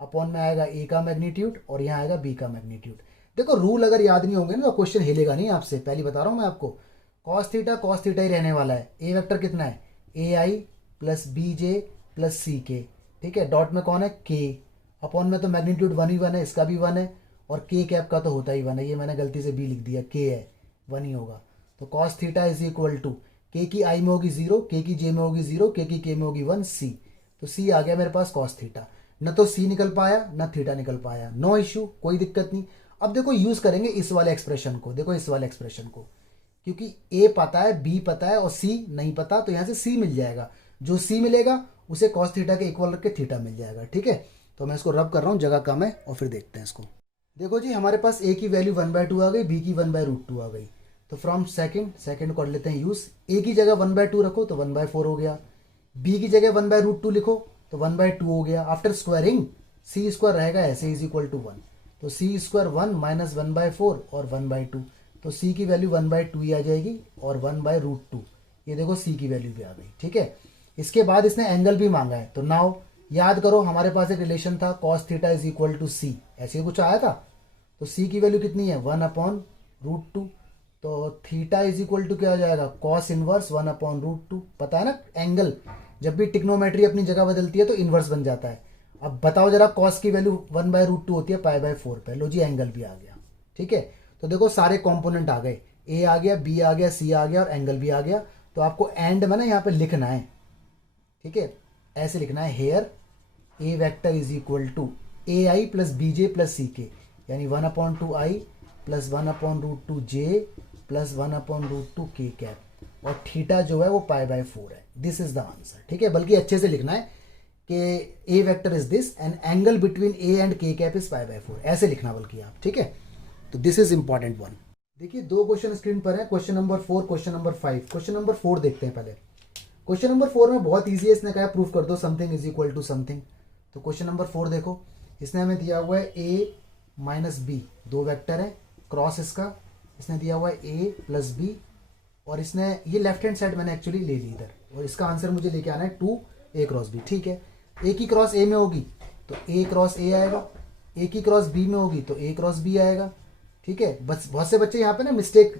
अपॉन में आएगा ए का मैग्नीट्यूड, और यहाँ आएगा बी का मैग्नीट्यूड। देखो रूल अगर याद नहीं होंगे ना तो क्वेश्चन हिलेगा नहीं आपसे, पहले बता रहा हूँ मैं आपको। कॉस थीटा ही रहने वाला है। ए वेक्टर कितना है, ए I plus B J plus C के, ठीक है। डॉट में कौन है, के। अपॉन में तो मैग्नीट्यूड 1 ही 1 है, इसका भी 1 है, और के कैप का तो होता ही 1 है, ये मैंने गलती से बी लिख दिया, के है, 1 ही होगा। तो cos theta is equal to के की आई में होगी 0, के की जे में होगी 0, के की के में होगी 1, सी। तो सी आ गया मेरे पास कॉस थीटा। न तो सी निकल पाया न थीटा निकल पाया, नो इश्यू, कोई दिक्कत नहीं। अब देखो यूज करेंगे इस वाले एक्सप्रेशन को, देखो इस वाले एक्सप्रेशन को, क्योंकि ए पता है, बी पता है और सी नहीं पता, तो यहां से सी मिल जाएगा। जो सी मिलेगा उसे कॉस थीटा के इक्वल रख के थीटा मिल जाएगा, ठीक है। तो मैं इसको रब कर रहा हूं, जगह कम है, और फिर देखते हैं इसको। देखो जी हमारे पास ए की वैल्यू 1/2 आ गई, बी की 1/√2 आ गई। तो फ्रॉम सेकंड कर लेते हैं यूज। ए की जगह 1/2 रखो तो 1/4 हो गया, बी की जगह 1/√2 लिखो तो 1/2 हो गया। आफ्टर स्क्वायरिंग सी स्क्वायर रहेगा ऐसे, इज इक्वल टू 1। तो सी स्क्वायर 1 माइनस 1/4 और 1/2, तो सी की वैल्यू 1/2 ही आ जाएगी, और 1/√2, ये देखो सी की वैल्यू भी आ गई, ठीक है। इसके बाद इसने एंगल भी मांगा है, तो नाउ याद करो हमारे पास एक रिलेशन था, cos theta is equal to C, ऐसे ही कुछ आया था। तो सी की वैल्यू कितनी है, 1/√2। तो थीटा इज इक्वल टू क्या आ जाएगा, कॉस इनवर्स 1/√2। पता है ना, एंगल जब भी टिग्नोमेट्री अपनी जगह बदलती है तो इनवर्स बन जाता है। अब बताओ जरा, कॉस की वैल्यू 1/√2 होती है पाई/4 पे, लो जी एंगल भी आ गया, ठीक है। तो देखो सारे कंपोनेंट आ गए, ए आ गया, बी आ गया, सी आ गया, और एंगल भी आ गया। तो आपको एंड में ना यहाँ पे लिखना है, ठीक है, ऐसे लिखना है, here A vector is equal to A I plus B J plus C K, यानी 1/2 आई प्लस 1/√2 जे प्लस 1/√2 के कैप, और थीटा जो है वो पाई/4 है। दिस इज द आंसर, ठीक है। बल्कि अच्छे से लिखना है कि A vector is this and angle between A and K cap is पाई/4, ऐसे लिखना बल्कि आप, ठीक है। तो दिस इज इंपॉर्टेंट वन। देखिए 2 क्वेश्चन स्क्रीन पर है, question number 4, question number 5। Question number 4 देखते हैं पहले। क्वेश्चन नंबर 4 में बहुत ईजी है, इसने कहा प्रूफ कर दो something is equal to something. तो क्वेश्चन नंबर 4 देखो, इसने हमें दिया हुआ है ए माइनस बी, 2 वेक्टर है, क्रॉस इसका इसने दिया हुआ है ए प्लस बी, और इसने ये लेफ्ट हैंड साइड मैंने एक्चुअली ले ली इधर, और इसका आंसर मुझे लेके आना है 2 ए क्रॉस बी, ठीक है। ए की क्रॉस ए में होगी तो ए क्रॉस ए आएगा, ए की क्रॉस बी में होगी तो ए क्रॉस बी आएगा, ठीक है। बस बहुत से बच्चे यहाँ पे ना मिस्टेक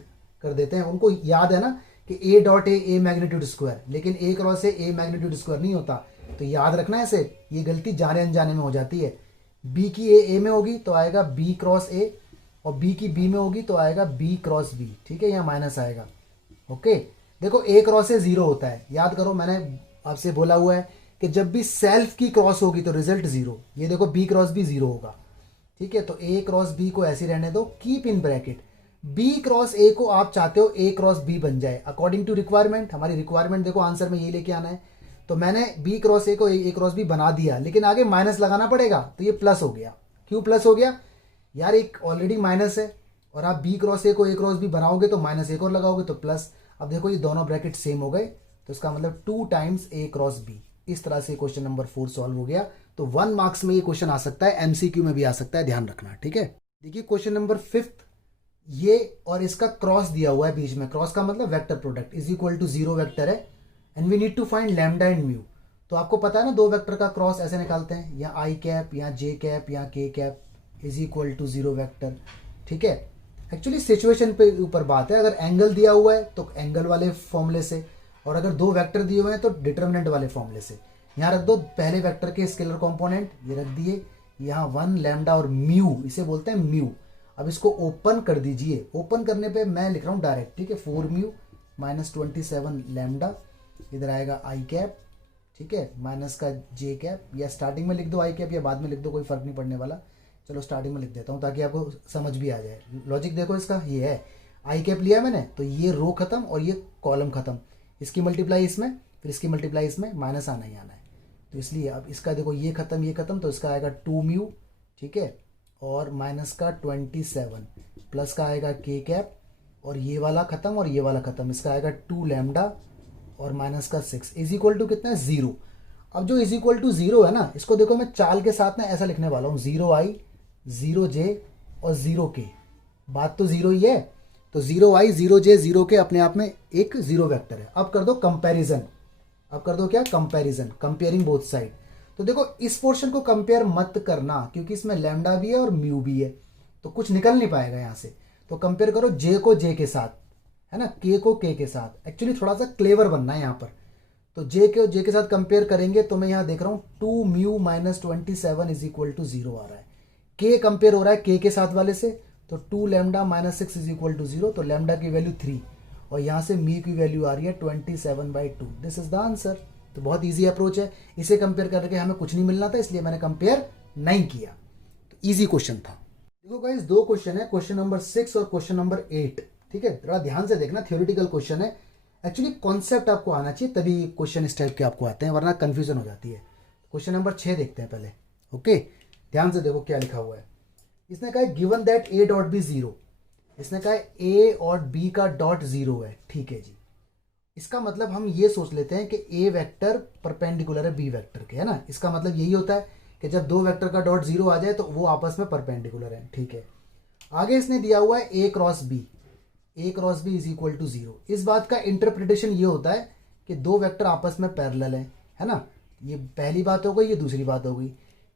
कर देते हैं, उनको याद है ना कि ए डॉट ए मैग्नीट्यूड स्क्वायर, लेकिन ए क्रॉस ए मैग्नीट्यूड स्क्वायर नहीं होता। तो याद रखना ऐसे, ये गलती जाने अनजाने में हो जाती है। बी की ए में होगी तो आएगा बी क्रॉस ए, और बी की बी में होगी तो आएगा बी क्रॉस बी, ठीक है, यहाँ माइनस आएगा, ओके। देखो ए क्रॉस ए 0 होता है, याद करो मैंने आपसे बोला हुआ है कि जब भी सेल्फ की क्रॉस होगी तो रिजल्ट 0। ये देखो बी क्रॉस बी 0 होगा, ठीक है। तो ए क्रॉस बी को ऐसे रहने दो, keep in bracket, B cross A को आप चाहते हो ए क्रॉस बी बन जाए अकॉर्डिंग टू रिक्वायरमेंट। हमारी रिक्वायरमेंट देखो आंसर में यही लेके आना है, तो मैंने बी क्रॉस ए को ए क्रॉस बी बना दिया, लेकिन आगे माइनस लगाना पड़ेगा, तो ये प्लस हो गया। क्यों प्लस हो गया यार, एक ऑलरेडी माइनस है, और आप बी क्रॉस ए को ए क्रॉस बी बनाओगे तो माइनस एक और लगाओगे तो प्लस। अब देखो ये दोनों ब्रैकेट सेम हो गए, तो इसका मतलब 2 टाइम्स ए क्रॉस बी। इस तरह से क्वेश्चन नंबर 4 सॉल्व हो गया। तो 1 मार्क्स में ये क्वेश्चन आ सकता है, एमसीक्यू में भी आ सकता है, ध्यान रखना, ठीक है। देखिए क्वेश्चन नंबर 5, ये और इसका क्रॉस दिया हुआ है बीच में, क्रॉस का मतलब vector product is equal to 0 vector है, and we need to find lambda and mu. तो आपको पता है ना दो वेक्टर का क्रॉस ऐसे निकालते हैं, या आई कैप या जे कैप या K cap is equal to zero vector. ठीक है, एक्चुअली सिचुएशन पे ऊपर बात है। अगर एंगल दिया हुआ है तो एंगल वाले फॉर्मूले से, और अगर दो वेक्टर दिए हुए हैं तो डिटर्मिनेंट वाले फॉर्मूले से। यहाँ रख दो पहले वेक्टर के स्केलर कंपोनेंट, ये रख दिए, यहाँ 1 लैम्डा और म्यू, इसे बोलते हैं म्यू। अब इसको ओपन कर दीजिए, ओपन करने पे मैं लिख रहा हूँ डायरेक्ट, ठीक है, 4 म्यू माइनस 27 लैम्डा, इधर आएगा आई कैप, ठीक है, माइनस का जे कैप, या स्टार्टिंग में लिख दो आई कैप या बाद में लिख दो, कोई फर्क नहीं पड़ने वाला। चलो स्टार्टिंग में लिख देता हूँ ताकि आपको समझ भी आ जाए। लॉजिक देखो इसका, ये है आई कैप लिया मैंने तो ये रो खत्म और ये कॉलम खत्म, इसकी मल्टीप्लाई इसमें, फिर इसकी मल्टीप्लाई इसमें, माइनस आना ही आना है। तो इसलिए अब इसका देखो ये खत्म, तो इसका आएगा 2 म्यू, ठीक है, और माइनस का 27, प्लस का आएगा के कैप, और ये वाला खत्म और ये वाला खत्म, इसका आएगा 2 लैम्डा और माइनस का 6 इज इक्वल टू कितना है 0। अब जो इज इक्वल टू 0 है ना, इसको देखो मैं चाल के साथ ना ऐसा लिखने वाला हूँ, 0 आई 0 जे और 0 के, बात तो 0 ही है। तो 0 आई 0 जे 0 के अपने आप में एक 0 वेक्टर है। अब कर दो कंपैरिजन, अब कर दो क्या, कंपैरिजन, कंपेयरिंग बोथ साइड। तो देखो इस पोर्शन को कंपेयर मत करना क्योंकि इसमें लैम्डा भी है और म्यू भी है, तो कुछ निकल नहीं पाएगा यहाँ से। तो कंपेयर करो जे को जे के साथ, है ना, के को के साथ। एक्चुअली थोड़ा सा क्लेवर बनना है यहाँ पर। तो जे के साथ कंपेयर करेंगे तो मैं यहाँ देख रहा हूँ 2 mu minus 27 is equal to 0 आ रहा है। के कंपेयर हो रहा है के साथ वाले से, तो 2 lambda minus 6 is equal to 0, तो लैम्डा की वैल्यू 3 और यहाँ से म्यू की वैल्यू आ रही है 27/2। This is the answer. तो बहुत ईजी अप्रोच है, इसे कंपेयर करके हमें कुछ नहीं मिलना था इसलिए मैंने कंपेयर नहीं किया। तो ईजी क्वेश्चन था। देखो गाइस दो क्वेश्चन है, क्वेश्चन नंबर 6 और क्वेश्चन नंबर 8। ठीक है, थोड़ा ध्यान से देखना, थ्योरेटिकल क्वेश्चन है। एक्चुअली कॉन्सेप्ट आपको आना चाहिए तभी क्वेश्चन इस टाइप के आपको आते हैं, वरना कंफ्यूजन हो जाती है। क्वेश्चन नंबर 6 देखते हैं पहले। ओके, ध्यान से देखो क्या लिखा हुआ है। इसने कहा given that A dot B 0, इसने कहा ए और बी का डॉट 0 है। ठीक है जी, इसका मतलब हम ये सोच लेते हैं कि ए वेक्टर परपेंडिकुलर है बी वेक्टर के, है ना। इसका मतलब यही होता है कि जब दो वेक्टर का डॉट 0 आ जाए तो वो आपस में परपेंडिकुलर है। ठीक है, आगे इसने दिया हुआ है A cross B is equal to 0। इस बात का इंटरप्रिटेशन ये होता है कि दो वेक्टर आपस में पैरेलल है ना। ये पहली बात हो गई, ये दूसरी बात हो गई।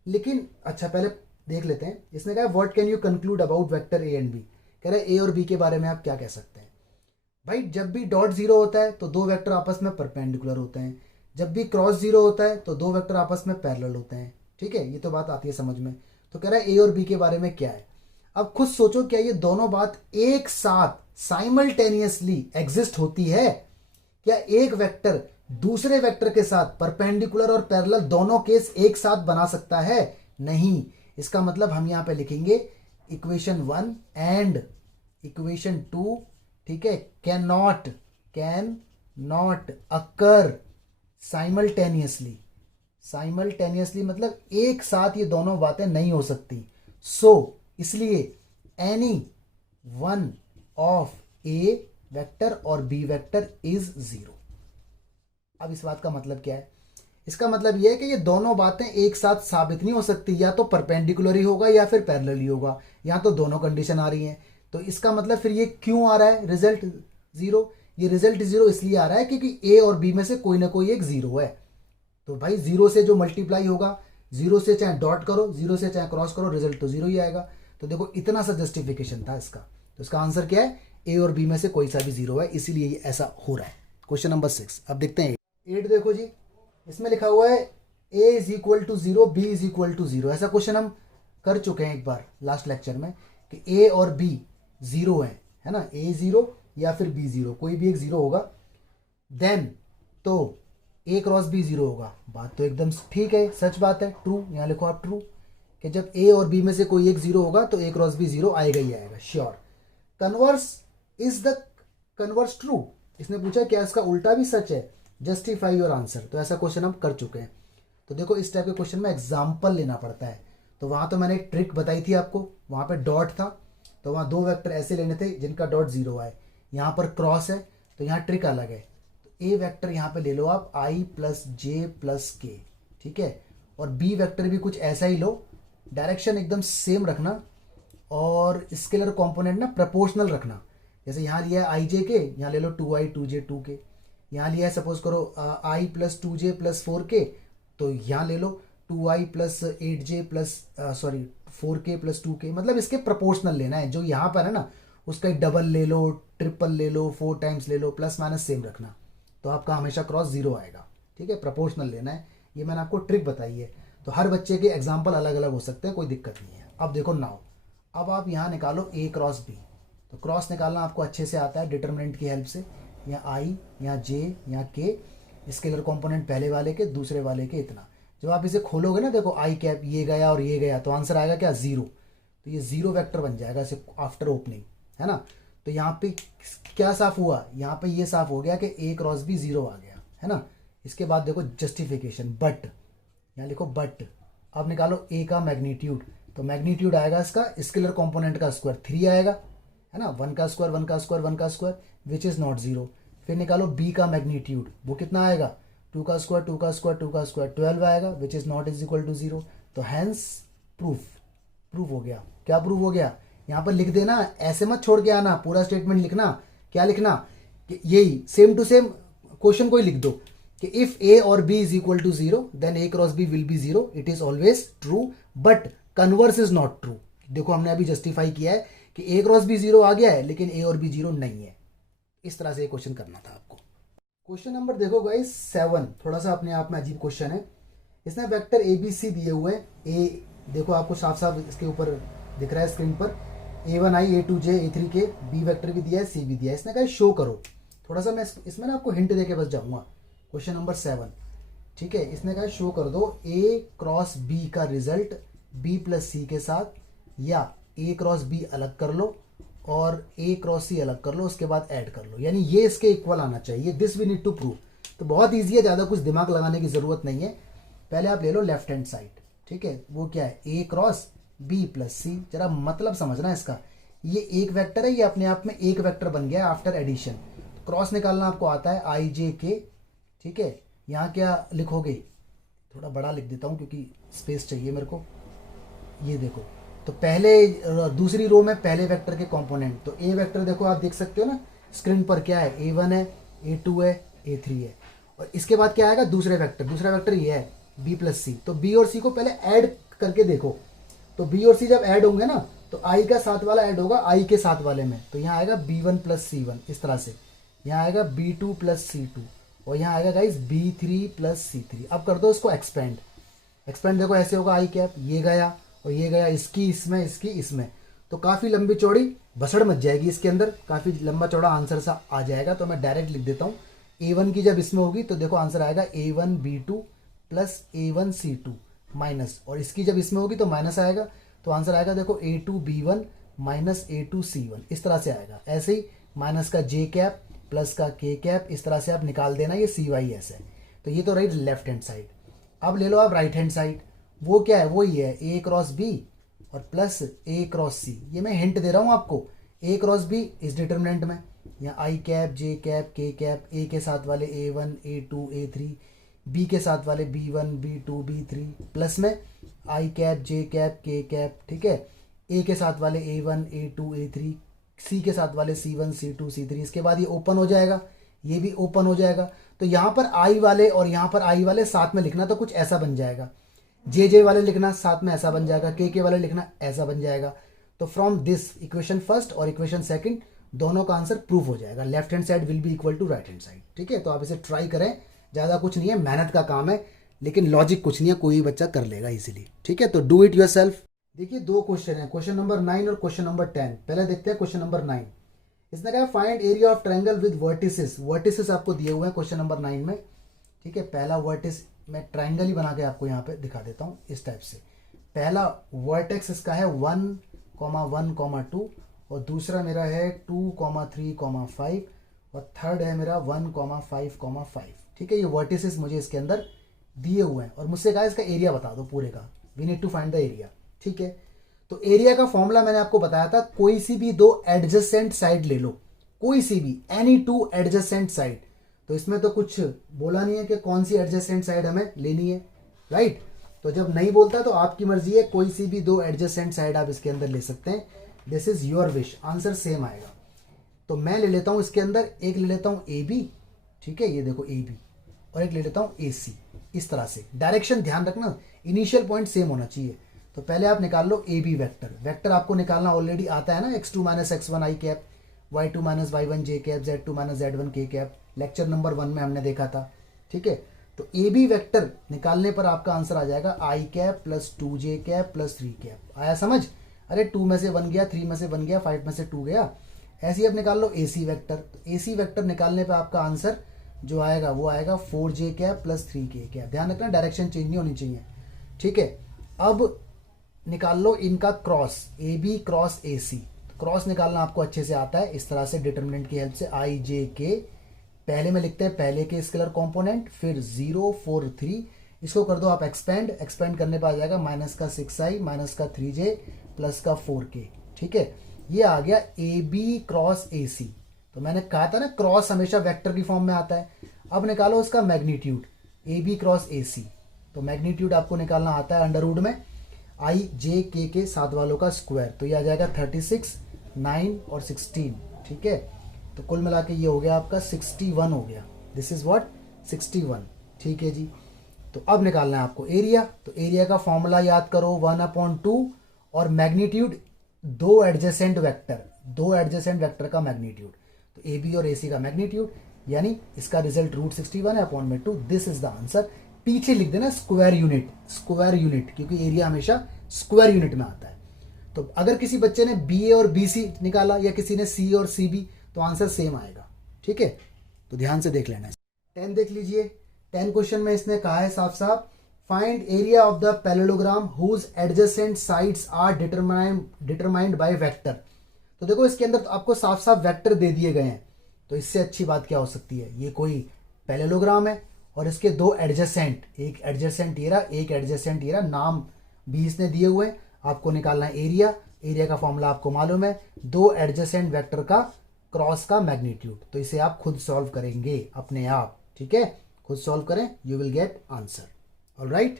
लेकिन अच्छा पहले देख लेते हैं, इसने कहा what can you conclude about vector A and B. कह रहे ए और बी के बारे में आप क्या कह सकते हैं। भाई जब भी डॉट 0 होता है तो दो वेक्टर आपस में परपेंडिकुलर होते हैं, जब भी क्रॉस 0 होता है तो दो वेक्टर आपस में पैरेलल होते हैं। ठीक है, ये तो बात आती है समझ में। तो कह रहा है ए और बी के बारे में क्या है। अब खुद सोचो, क्या ये दोनों बात एक साथ साइमल्टेनियसली एग्जिस्ट होती है? क्या एक वेक्टर दूसरे वेक्टर के साथ परपेंडिकुलर और पैरेलल दोनों केस एक साथ बना सकता है? नहीं। इसका मतलब हम यहां पे लिखेंगे इक्वेशन 1 एंड इक्वेशन 2, ठीक है, कैन नॉट अकर साइमल्टेनियसली मतलब एक साथ ये दोनों बातें नहीं हो सकती। इसलिए any one of A vector और बी वेक्टर इज 0। अब इस बात का मतलब क्या है? इसका मतलब यह है कि ये दोनों बातें एक साथ साबित नहीं हो सकती, या तो परपेंडिकुलर ही होगा या फिर पैरेलल ही होगा। यहाँ तो दोनों कंडीशन आ रही हैं। तो इसका मतलब फिर ये क्यों आ रहा है रिजल्ट 0? ये रिजल्ट 0 इसलिए आ रहा है क्योंकि ए और बी में से कोई ना कोई एक 0 है। तो भाई 0 से जो मल्टीप्लाई होगा, 0 से चाहे डॉट करो, 0 से चाहे क्रॉस करो, रिजल्ट तो 0 ही आएगा। तो देखो इतना सा जस्टिफिकेशन था इसका। तो इसका आंसर क्या है? ए और बी में से कोई सा भी 0 है, इसीलिए ऐसा हो रहा है। Question number 6। अब देखते हैं 8। देखो जी, इसमें लिखा हुआ है a is equal to 0, B is equal to 0। ऐसा क्वेश्चन हम कर चुके हैं एक बार लास्ट लेक्चर में कि a और b 0 है ना, a 0 या फिर b 0, कोई भी एक 0 होगा। देन तो a क्रॉस b 0 होगा। बात तो एकदम ठीक है, सच बात है, ट्रू। यहाँ लिखो आप ट्रू, कि जब a और b में से कोई एक 0 होगा तो a क्रॉस b 0 आएगा ही आएगा, sure. Converse is the converse true. इसने पूछा क्या इसका उल्टा भी सच है? Justify your answer. तो ऐसा क्वेश्चन हम कर चुके हैं। तो देखो इस टाइप के क्वेश्चन में एग्जाम्पल लेना पड़ता है। तो वहां तो मैंने एक ट्रिक बताई थी आपको, वहां पे डॉट था तो वहां दो वेक्टर ऐसे लेने थे जिनका डॉट 0 आए। यहाँ पर क्रॉस है तो यहाँ ट्रिक अलग है। तो ए वेक्टर यहाँ पे ले लो आप i प्लस जे प्लस के, ठीक है, और बी वेक्टर भी कुछ ऐसा ही लो, डायरेक्शन एकदम सेम रखना और स्केलर कॉम्पोनेंट ना प्रोपोर्शनल रखना। जैसे यहाँ लिया है i j के, यहाँ ले लो 2i 2j 2k। यहाँ लिया है सपोज करो आई प्लस 2j प्लस 4k, तो यहाँ ले लो 2i plus 8j plus sorry 4k plus 2k, मतलब इसके प्रोपोर्शनल लेना है। जो यहाँ पर है ना उसका एक डबल ले लो, ट्रिपल ले लो, 4 टाइम्स ले लो, प्लस माइनस सेम रखना, तो आपका हमेशा क्रॉस 0 आएगा। ठीक है, प्रोपोर्शनल लेना है, ये मैंने आपको ट्रिक बताई है। तो हर बच्चे के एग्जाम्पल अलग अलग हो सकते हैं, कोई दिक्कत नहीं है। अब देखो नाउ, अब आप यहाँ निकालो a क्रॉस b। तो क्रॉस निकालना आपको अच्छे से आता है डिटर्मिनेंट की हेल्प से। यहाँ i, यहाँ j, यहाँ k, स्केलर कंपोनेंट पहले वाले के, दूसरे वाले के इतना। जब आप इसे खोलोगे ना, देखो आई कैप ये गया और ये गया, तो आंसर आएगा क्या 0। तो ये 0 वेक्टर बन जाएगा इसे आफ्टर ओपनिंग, है ना। तो यहाँ पे क्या साफ हुआ, यहाँ पे ये साफ हो गया कि a क्रॉस b 0 आ गया, है ना। इसके बाद देखो जस्टिफिकेशन, बट, यहाँ लिखो बट। अब निकालो a का मैग्नीट्यूड, तो मैग्नीट्यूड आएगा इसका स्केलर कंपोनेंट का स्क्वायर 3 आएगा, है ना। 1 का स्क्वायर 1 का स्क्वायर 1 का स्क्वायर विच इज़ नॉट 0। फिर निकालो b का मैग्नीट्यूड, वो कितना आएगा 2 का स्क्वायर 2 का स्क्वायर 2 का स्क्वायर 12 आएगा, which is not is equal to 0। तो हैंस प्रूफ हो गया। क्या प्रूफ हो गया, यहाँ पर लिख देना, ऐसे मत छोड़ के आना, पूरा स्टेटमेंट लिखना। क्या लिखना कि यही सेम टू सेम क्वेश्चन को ही लिख दो कि इफ a और b is equal to 0 then a cross b will be 0, it is always true but converse is not true. देखो हमने अभी जस्टिफाई किया है कि a क्रॉस b 0 आ गया है, लेकिन a और b 0 नहीं है। इस तरह से ये क्वेश्चन करना था आपको। क्वेश्चन नंबर देखो गाइस 7, थोड़ा सा अपने आप में अजीब क्वेश्चन है। इसने वेक्टर ए बी सी दिए हुए हैं। ए देखो आपको साफ साफ इसके ऊपर दिख रहा है स्क्रीन पर, a1i a2j a3k, B vector भी दिया है, सी भी दिया है। इसने कहा शो करो। थोड़ा सा मैं इसमें ना आपको हिंट देके बस जाऊंगा। क्वेश्चन नंबर 7, ठीक है, इसने कहा शो कर दो a क्रॉस b का रिजल्ट b प्लस सी के साथ, या a क्रॉस b अलग कर लो और a क्रॉस सी अलग कर लो, उसके बाद ऐड कर लो, यानी ये इसके इक्वल आना चाहिए। This we need to prove. तो बहुत ईजी है, ज़्यादा कुछ दिमाग लगाने की ज़रूरत नहीं है। पहले आप ले लो लेफ्ट हैंड साइड, ठीक है, वो क्या है a क्रॉस b प्लस सी। जरा मतलब समझना इसका, ये एक वेक्टर है, ये अपने आप में एक वेक्टर बन गया आफ्टर एडिशन। क्रॉस निकालना आपको आता है i j k, ठीक है। यहाँ क्या लिखोगे, थोड़ा बड़ा लिख देता हूँ क्योंकि स्पेस चाहिए मेरे को। ये देखो, तो पहले दूसरी रो में पहले वेक्टर के कंपोनेंट, तो ए वेक्टर देखो आप देख सकते हो ना स्क्रीन पर, क्या है a1 है a2 है a3 है, और इसके बाद क्या आएगा दूसरा वेक्टर ये है b प्लस सी। तो b और c को पहले ऐड करके देखो, तो b और c जब ऐड होंगे ना तो i का साथ वाला ऐड होगा i के साथ वाले में, तो यहाँ आएगा b1 प्लस c1 इस तरह से, यहाँ आएगा b2 प्लस c2, और यहाँ आएगा गाइज b3 प्लस c3। अब कर दो इसको एक्सपेंड देखो ऐसे होगा आई कैप, ये गया और ये गया, इसकी इसमें इसकी इसमें, तो काफ़ी लंबी चौड़ी भसड़ मच जाएगी इसके अंदर, काफ़ी लंबा चौड़ा आंसर सा आ जाएगा। तो मैं डायरेक्ट लिख देता हूँ a1 की जब इसमें होगी तो देखो आंसर आएगा a1 b2 plus a1 c2 minus, और इसकी जब इसमें होगी तो माइनस आएगा, तो आंसर आएगा देखो a2 b1 minus a2 c1, इस तरह से आएगा। ऐसे ही माइनस का j कैप प्लस का k कैप, इस तरह से आप निकाल देना, ये CYS है। तो ये तो रही लेफ्ट हैंड साइड। अब ले लो आप राइट हैंड साइड, वो क्या है, वो ही है a क्रॉस b और प्लस a क्रॉस c। ये मैं हिंट दे रहा हूँ आपको, a क्रॉस b इस डिटर्मिनेंट में, यहाँ i cap j cap k cap, a के साथ वाले a1 a2 a3, b के साथ वाले b1 b2 b3, प्लस में i cap j cap k cap, ठीक है, a के साथ वाले a1 a2 a3, c के साथ वाले c1 c2 c3। इसके बाद ये ओपन हो जाएगा, ये भी ओपन हो जाएगा। तो यहाँ पर i वाले और यहाँ पर i वाले साथ में लिखना, तो कुछ ऐसा बन जाएगा। जे वाले लिखना साथ में ऐसा बन जाएगा, के वाले लिखना ऐसा बन जाएगा। तो फ्रॉम दिस इक्वेशन फर्स्ट और इक्वेशन सेकंड दोनों का आंसर प्रूफ हो जाएगा। Left hand side will be equal to right hand side, ठीक है। तो आप इसे ट्राई करें, ज़्यादा कुछ नहीं है, मेहनत का काम है, लेकिन लॉजिक कुछ नहीं है, कोई बच्चा कर लेगा इजीली, ठीक है। तो डू इट योरसेल्फ। देखिए दो क्वेश्चन है, क्वेश्चन नंबर 9 और क्वेश्चन नंबर 10। पहले देखते हैं क्वेश्चन नंबर 9। इसने कहा find area of triangle with vertices आपको दिए हुए हैं क्वेश्चन नंबर 9 में, ठीक है। पहला वर्टिस मैं ट्राइंगल ही बना के आपको यहाँ पे दिखा देता हूँ इस टाइप से। पहला वर्टेक्स इसका है 1,1,2 और दूसरा मेरा है 2,3,5 और थर्ड है मेरा 1,5,5, ठीक है। ये वर्टिसेस मुझे इसके अंदर दिए हुए हैं और मुझसे कहा इसका एरिया बता दो पूरे का। We need to find the area, ठीक है। तो एरिया का फॉर्मूला मैंने आपको बताया था, कोई सी भी दो एडजेसेंट साइड ले लो, कोई सी भी, एनी टू एडजेसेंट साइड। तो इसमें तो कुछ बोला नहीं है कि कौन सी एडजेसेंट साइड हमें लेनी है, राइट। तो जब नहीं बोलता तो आपकी मर्जी है, कोई सी भी दो एडजेसेंट साइड आप इसके अंदर ले सकते हैं। This is your wish, answer same आएगा। तो मैं ले लेता हूं इसके अंदर, एक ले लेता हूं AB, ठीक है, ये देखो ए बी, और एक ले लेता हूँ ए सी। इस तरह से डायरेक्शन ध्यान रखना, इनिशियल पॉइंट सेम होना चाहिए। तो पहले आप निकाल लो ए बी वेक्टर। वेक्टर आपको निकालना ऑलरेडी आता है ना, x2 माइनस x1 आई कैप, y2 माइनस y1 जे कैप, z2 माइनस z1 के कैप, लेक्चर नंबर 1 में हमने देखा था। ठीक है, तो ए बी वैक्टर निकालने पर आपका आंसर आ जाएगा I cap plus 2j cap plus 3 cap. आया समझ? अरे 2 में से 1 गया, 3 में से 1 गया, 5 में से 2 गया। ऐसे ही आप निकाल लो ए सी वैक्टर। तो ए सी वैक्टर निकालने पर आपका आंसर जो आएगा वो आएगा 4j cap plus 3k cap. ध्यान रखना डायरेक्शन चेंज नहीं होनी चाहिए। ठीक है, अब निकाल लो इनका cross, A B cross A C. Cross निकालना आपको अच्छे से आता है इस तरह से, डिटर्मिनेंट की हेल्प से। आई जे के पहले में लिखते हैं पहले के स्केलर कंपोनेंट, फिर 0 4 3, इसको कर दो आप एक्सपेंड। एक्सपेंड करने पर आ जाएगा माइनस का 6i माइनस का 3j प्लस का 4k। ठीक है, ये आ गया ए बी क्रॉस ए सी। तो मैंने कहा था ना क्रॉस हमेशा वेक्टर की फॉर्म में आता है। अब निकालो उसका magnitude, A B cross A C. तो मैग्नीट्यूड आपको निकालना आता है अंडर रूट में आई जे के साथ वालों का स्क्वायर। तो ये आ जाएगा 36, 9 और 16। ठीक है, तो कुल मिला के ये हो गया आपका 61 हो गया। This is what 61। ठीक है जी, तो अब निकालना है आपको एरिया। तो एरिया का फॉर्मूला याद करो 1/2 और मैग्नीट्यूड दो एडजेसेंट वेक्टर का मैग्नीट्यूड। तो ए बी और ए सी का मैग्नीट्यूड, यानी इसका रिजल्ट √61 है अपॉन में 2। This is the answer. पीछे लिख देना स्क्वायर यूनिट, क्योंकि एरिया हमेशा स्क्वायर यूनिट में आता है। तो अगर किसी बच्चे ने बी ए और बी सी निकाला या किसी ने सी और सी बी, तो आंसर सेम आएगा। ठीक है, तो ध्यान से देख लेना। 10 देख लीजिए। 10 क्वेश्चन में इसने कहा है साफ साफ, find area of the parallelogram whose adjacent sides are determined by vector. तो देखो इसके अंदर तो आपको साफ साफ वेक्टर दे दिए गए हैं, तो इससे अच्छी बात क्या हो सकती है। ये कोई पैरेललोग्राम है और इसके दो एडजेसेंट, एक एडजेसेंट ये रहा, एक एडजेसेंट ये रहा, नाम भी इसने दिए हुए हैं। आपको निकालना है एरिया। एरिया का फॉर्मूला आपको मालूम है, दो एडजेसेंट वेक्टर का क्रॉस का मैग्नीट्यूड। तो इसे आप खुद सॉल्व करेंगे अपने आप। ठीक है, खुद सॉल्व करें, you will get answer. Alright,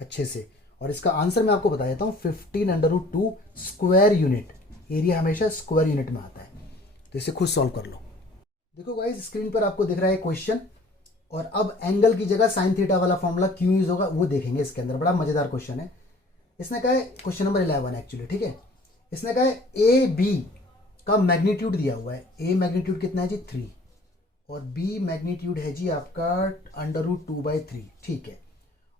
अच्छे से। और इसका आंसर मैं आपको बता देता हूँ 15/2 स्क्वायर यूनिट। एरिया हमेशा स्क्वायर यूनिट में आता है, तो इसे खुद सॉल्व कर लो। देखो गाइस स्क्रीन पर आपको दिख रहा है क्वेश्चन, और अब एंगल की जगह साइन थीटा वाला फॉर्मूला क्यों यूज होगा वो देखेंगे इसके अंदर। बड़ा मजेदार क्वेश्चन है। इसने कहा है क्वेश्चन नंबर 11 एक्चुअली। ठीक है, इसने कहा है ए बी का मैग्नीट्यूड दिया हुआ है। ए मैग्नीट्यूड कितना है जी 3, और बी मैग्नीट्यूड है जी आपका √2/3। ठीक है,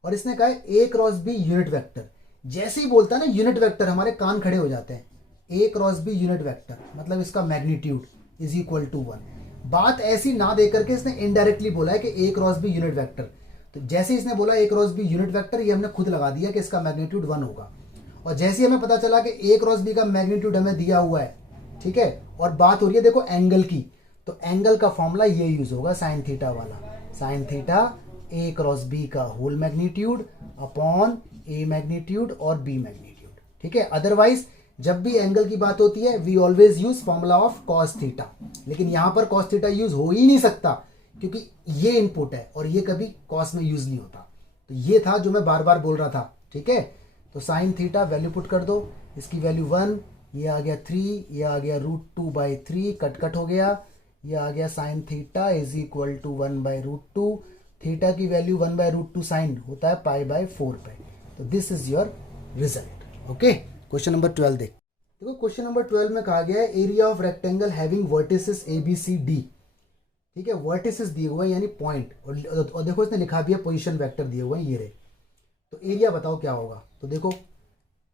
और इसने कहा है A cross B unit vector. जैसे ही बोलता है ना यूनिट वेक्टर, हमारे कान खड़े हो जाते हैं। ए क्रॉस बी यूनिट वेक्टर मतलब इसका मैग्नीट्यूड इज इक्वल टू 1। बात ऐसी ना दे करके इसने इनडायरेक्टली बोला है कि ए क्रॉस बी यूनिट वेक्टर। तो जैसे इसने बोला ए क्रॉस बी यूनिट वेक्टर, ये हमने खुद लगा दिया कि इसका मैग्नीट्यूड 1 होगा। और जैसे ही हमें पता चला कि ए क्रॉस बी का मैग्नीट्यूड हमें दिया हुआ है, ठीक है, और बात हो रही है देखो एंगल की, तो एंगल का फॉर्मूला ये यूज होगा साइन थीटा वाला। साइन थीटा ए क्रॉस बी का whole magnitude upon A magnitude और बी मैग्नीट्यूड। ठीक है, अदरवाइज जब भी एंगल की बात होती है we always use formula of cos theta, लेकिन यहां पर कॉस थीटा यूज हो ही नहीं सकता क्योंकि ये इनपुट है और ये कभी कॉस में यूज नहीं होता। तो ये था जो मैं बार बार बोल रहा था। ठीक है, तो साइन थीटा वैल्यू पुट कर दो, इसकी वैल्यू 1, ये आ गया 3, ये आ गया √2/3, कट हो गया, ये आ गया sine theta is equal to 1/√2। Theta की वैल्यू 1/√2 साइन होता है π/4 पे। तो this is your result. Okay, question number 12 देखो क्वेश्चन नंबर 12 में कहा गया है area of rectangle having vertices A B C D. ठीक है, वर्टिसेस दिए हुए हैं यानी पॉइंट, और देखो इसने लिखा भी है पोजीशन वेक्टर दिए हुए हैं ये रहे। तो एरिया बताओ क्या होगा। तो देखो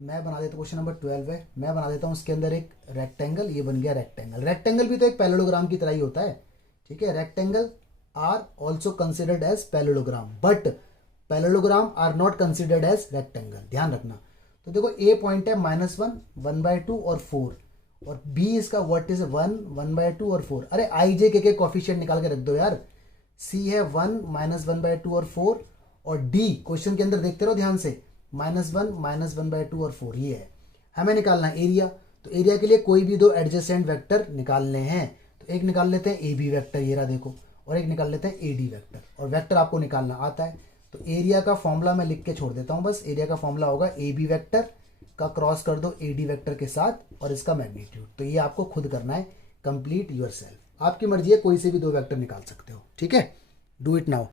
मैं बना देता हूँ, क्वेश्चन नंबर 12 है, मैं बना देता हूँ उसके अंदर एक रेक्टेंगल। ये बन गया रेक्टेंगल। रेक्टेंगल भी तो एक पैरेललोग्राम की तरह ही होता है। ठीक है, rectangle are also considered as parallelogram, but parallelogram are not considered as rectangle. ध्यान रखना। तो देखो ए पॉइंट है -1, 1/2 और 4, और बी इसका वर्टिस है 1, 1/2 और 4। अरे आई जे के कॉफिशिएंट निकाल के रख दो यार। सी है 1, -1/2 और 4, और डी क्वेश्चन के अंदर देखते रहो ध्यान से, -1, -1/2 और 4 ये है। हमें निकालना है एरिया। तो एरिया के लिए कोई भी दो एडजेसेंट वेक्टर निकालने हैं। तो एक निकाल लेते हैं ए बी वेक्टर, ये रहा देखो, और एक निकाल लेते हैं ए डी वेक्टर। और वेक्टर आपको निकालना आता है। तो एरिया का फॉर्मूला मैं लिख के छोड़ देता हूं बस। एरिया का फॉर्मूला होगा ए बी वेक्टर का क्रॉस कर दो ए डी वेक्टर के साथ और इसका मैग्नीट्यूड। तो ये आपको खुद करना है, कंप्लीट योरसेल्फ। आपकी मर्जी है, कोई से भी दो वेक्टर निकाल सकते हो। ठीक है, डू इट नाउ।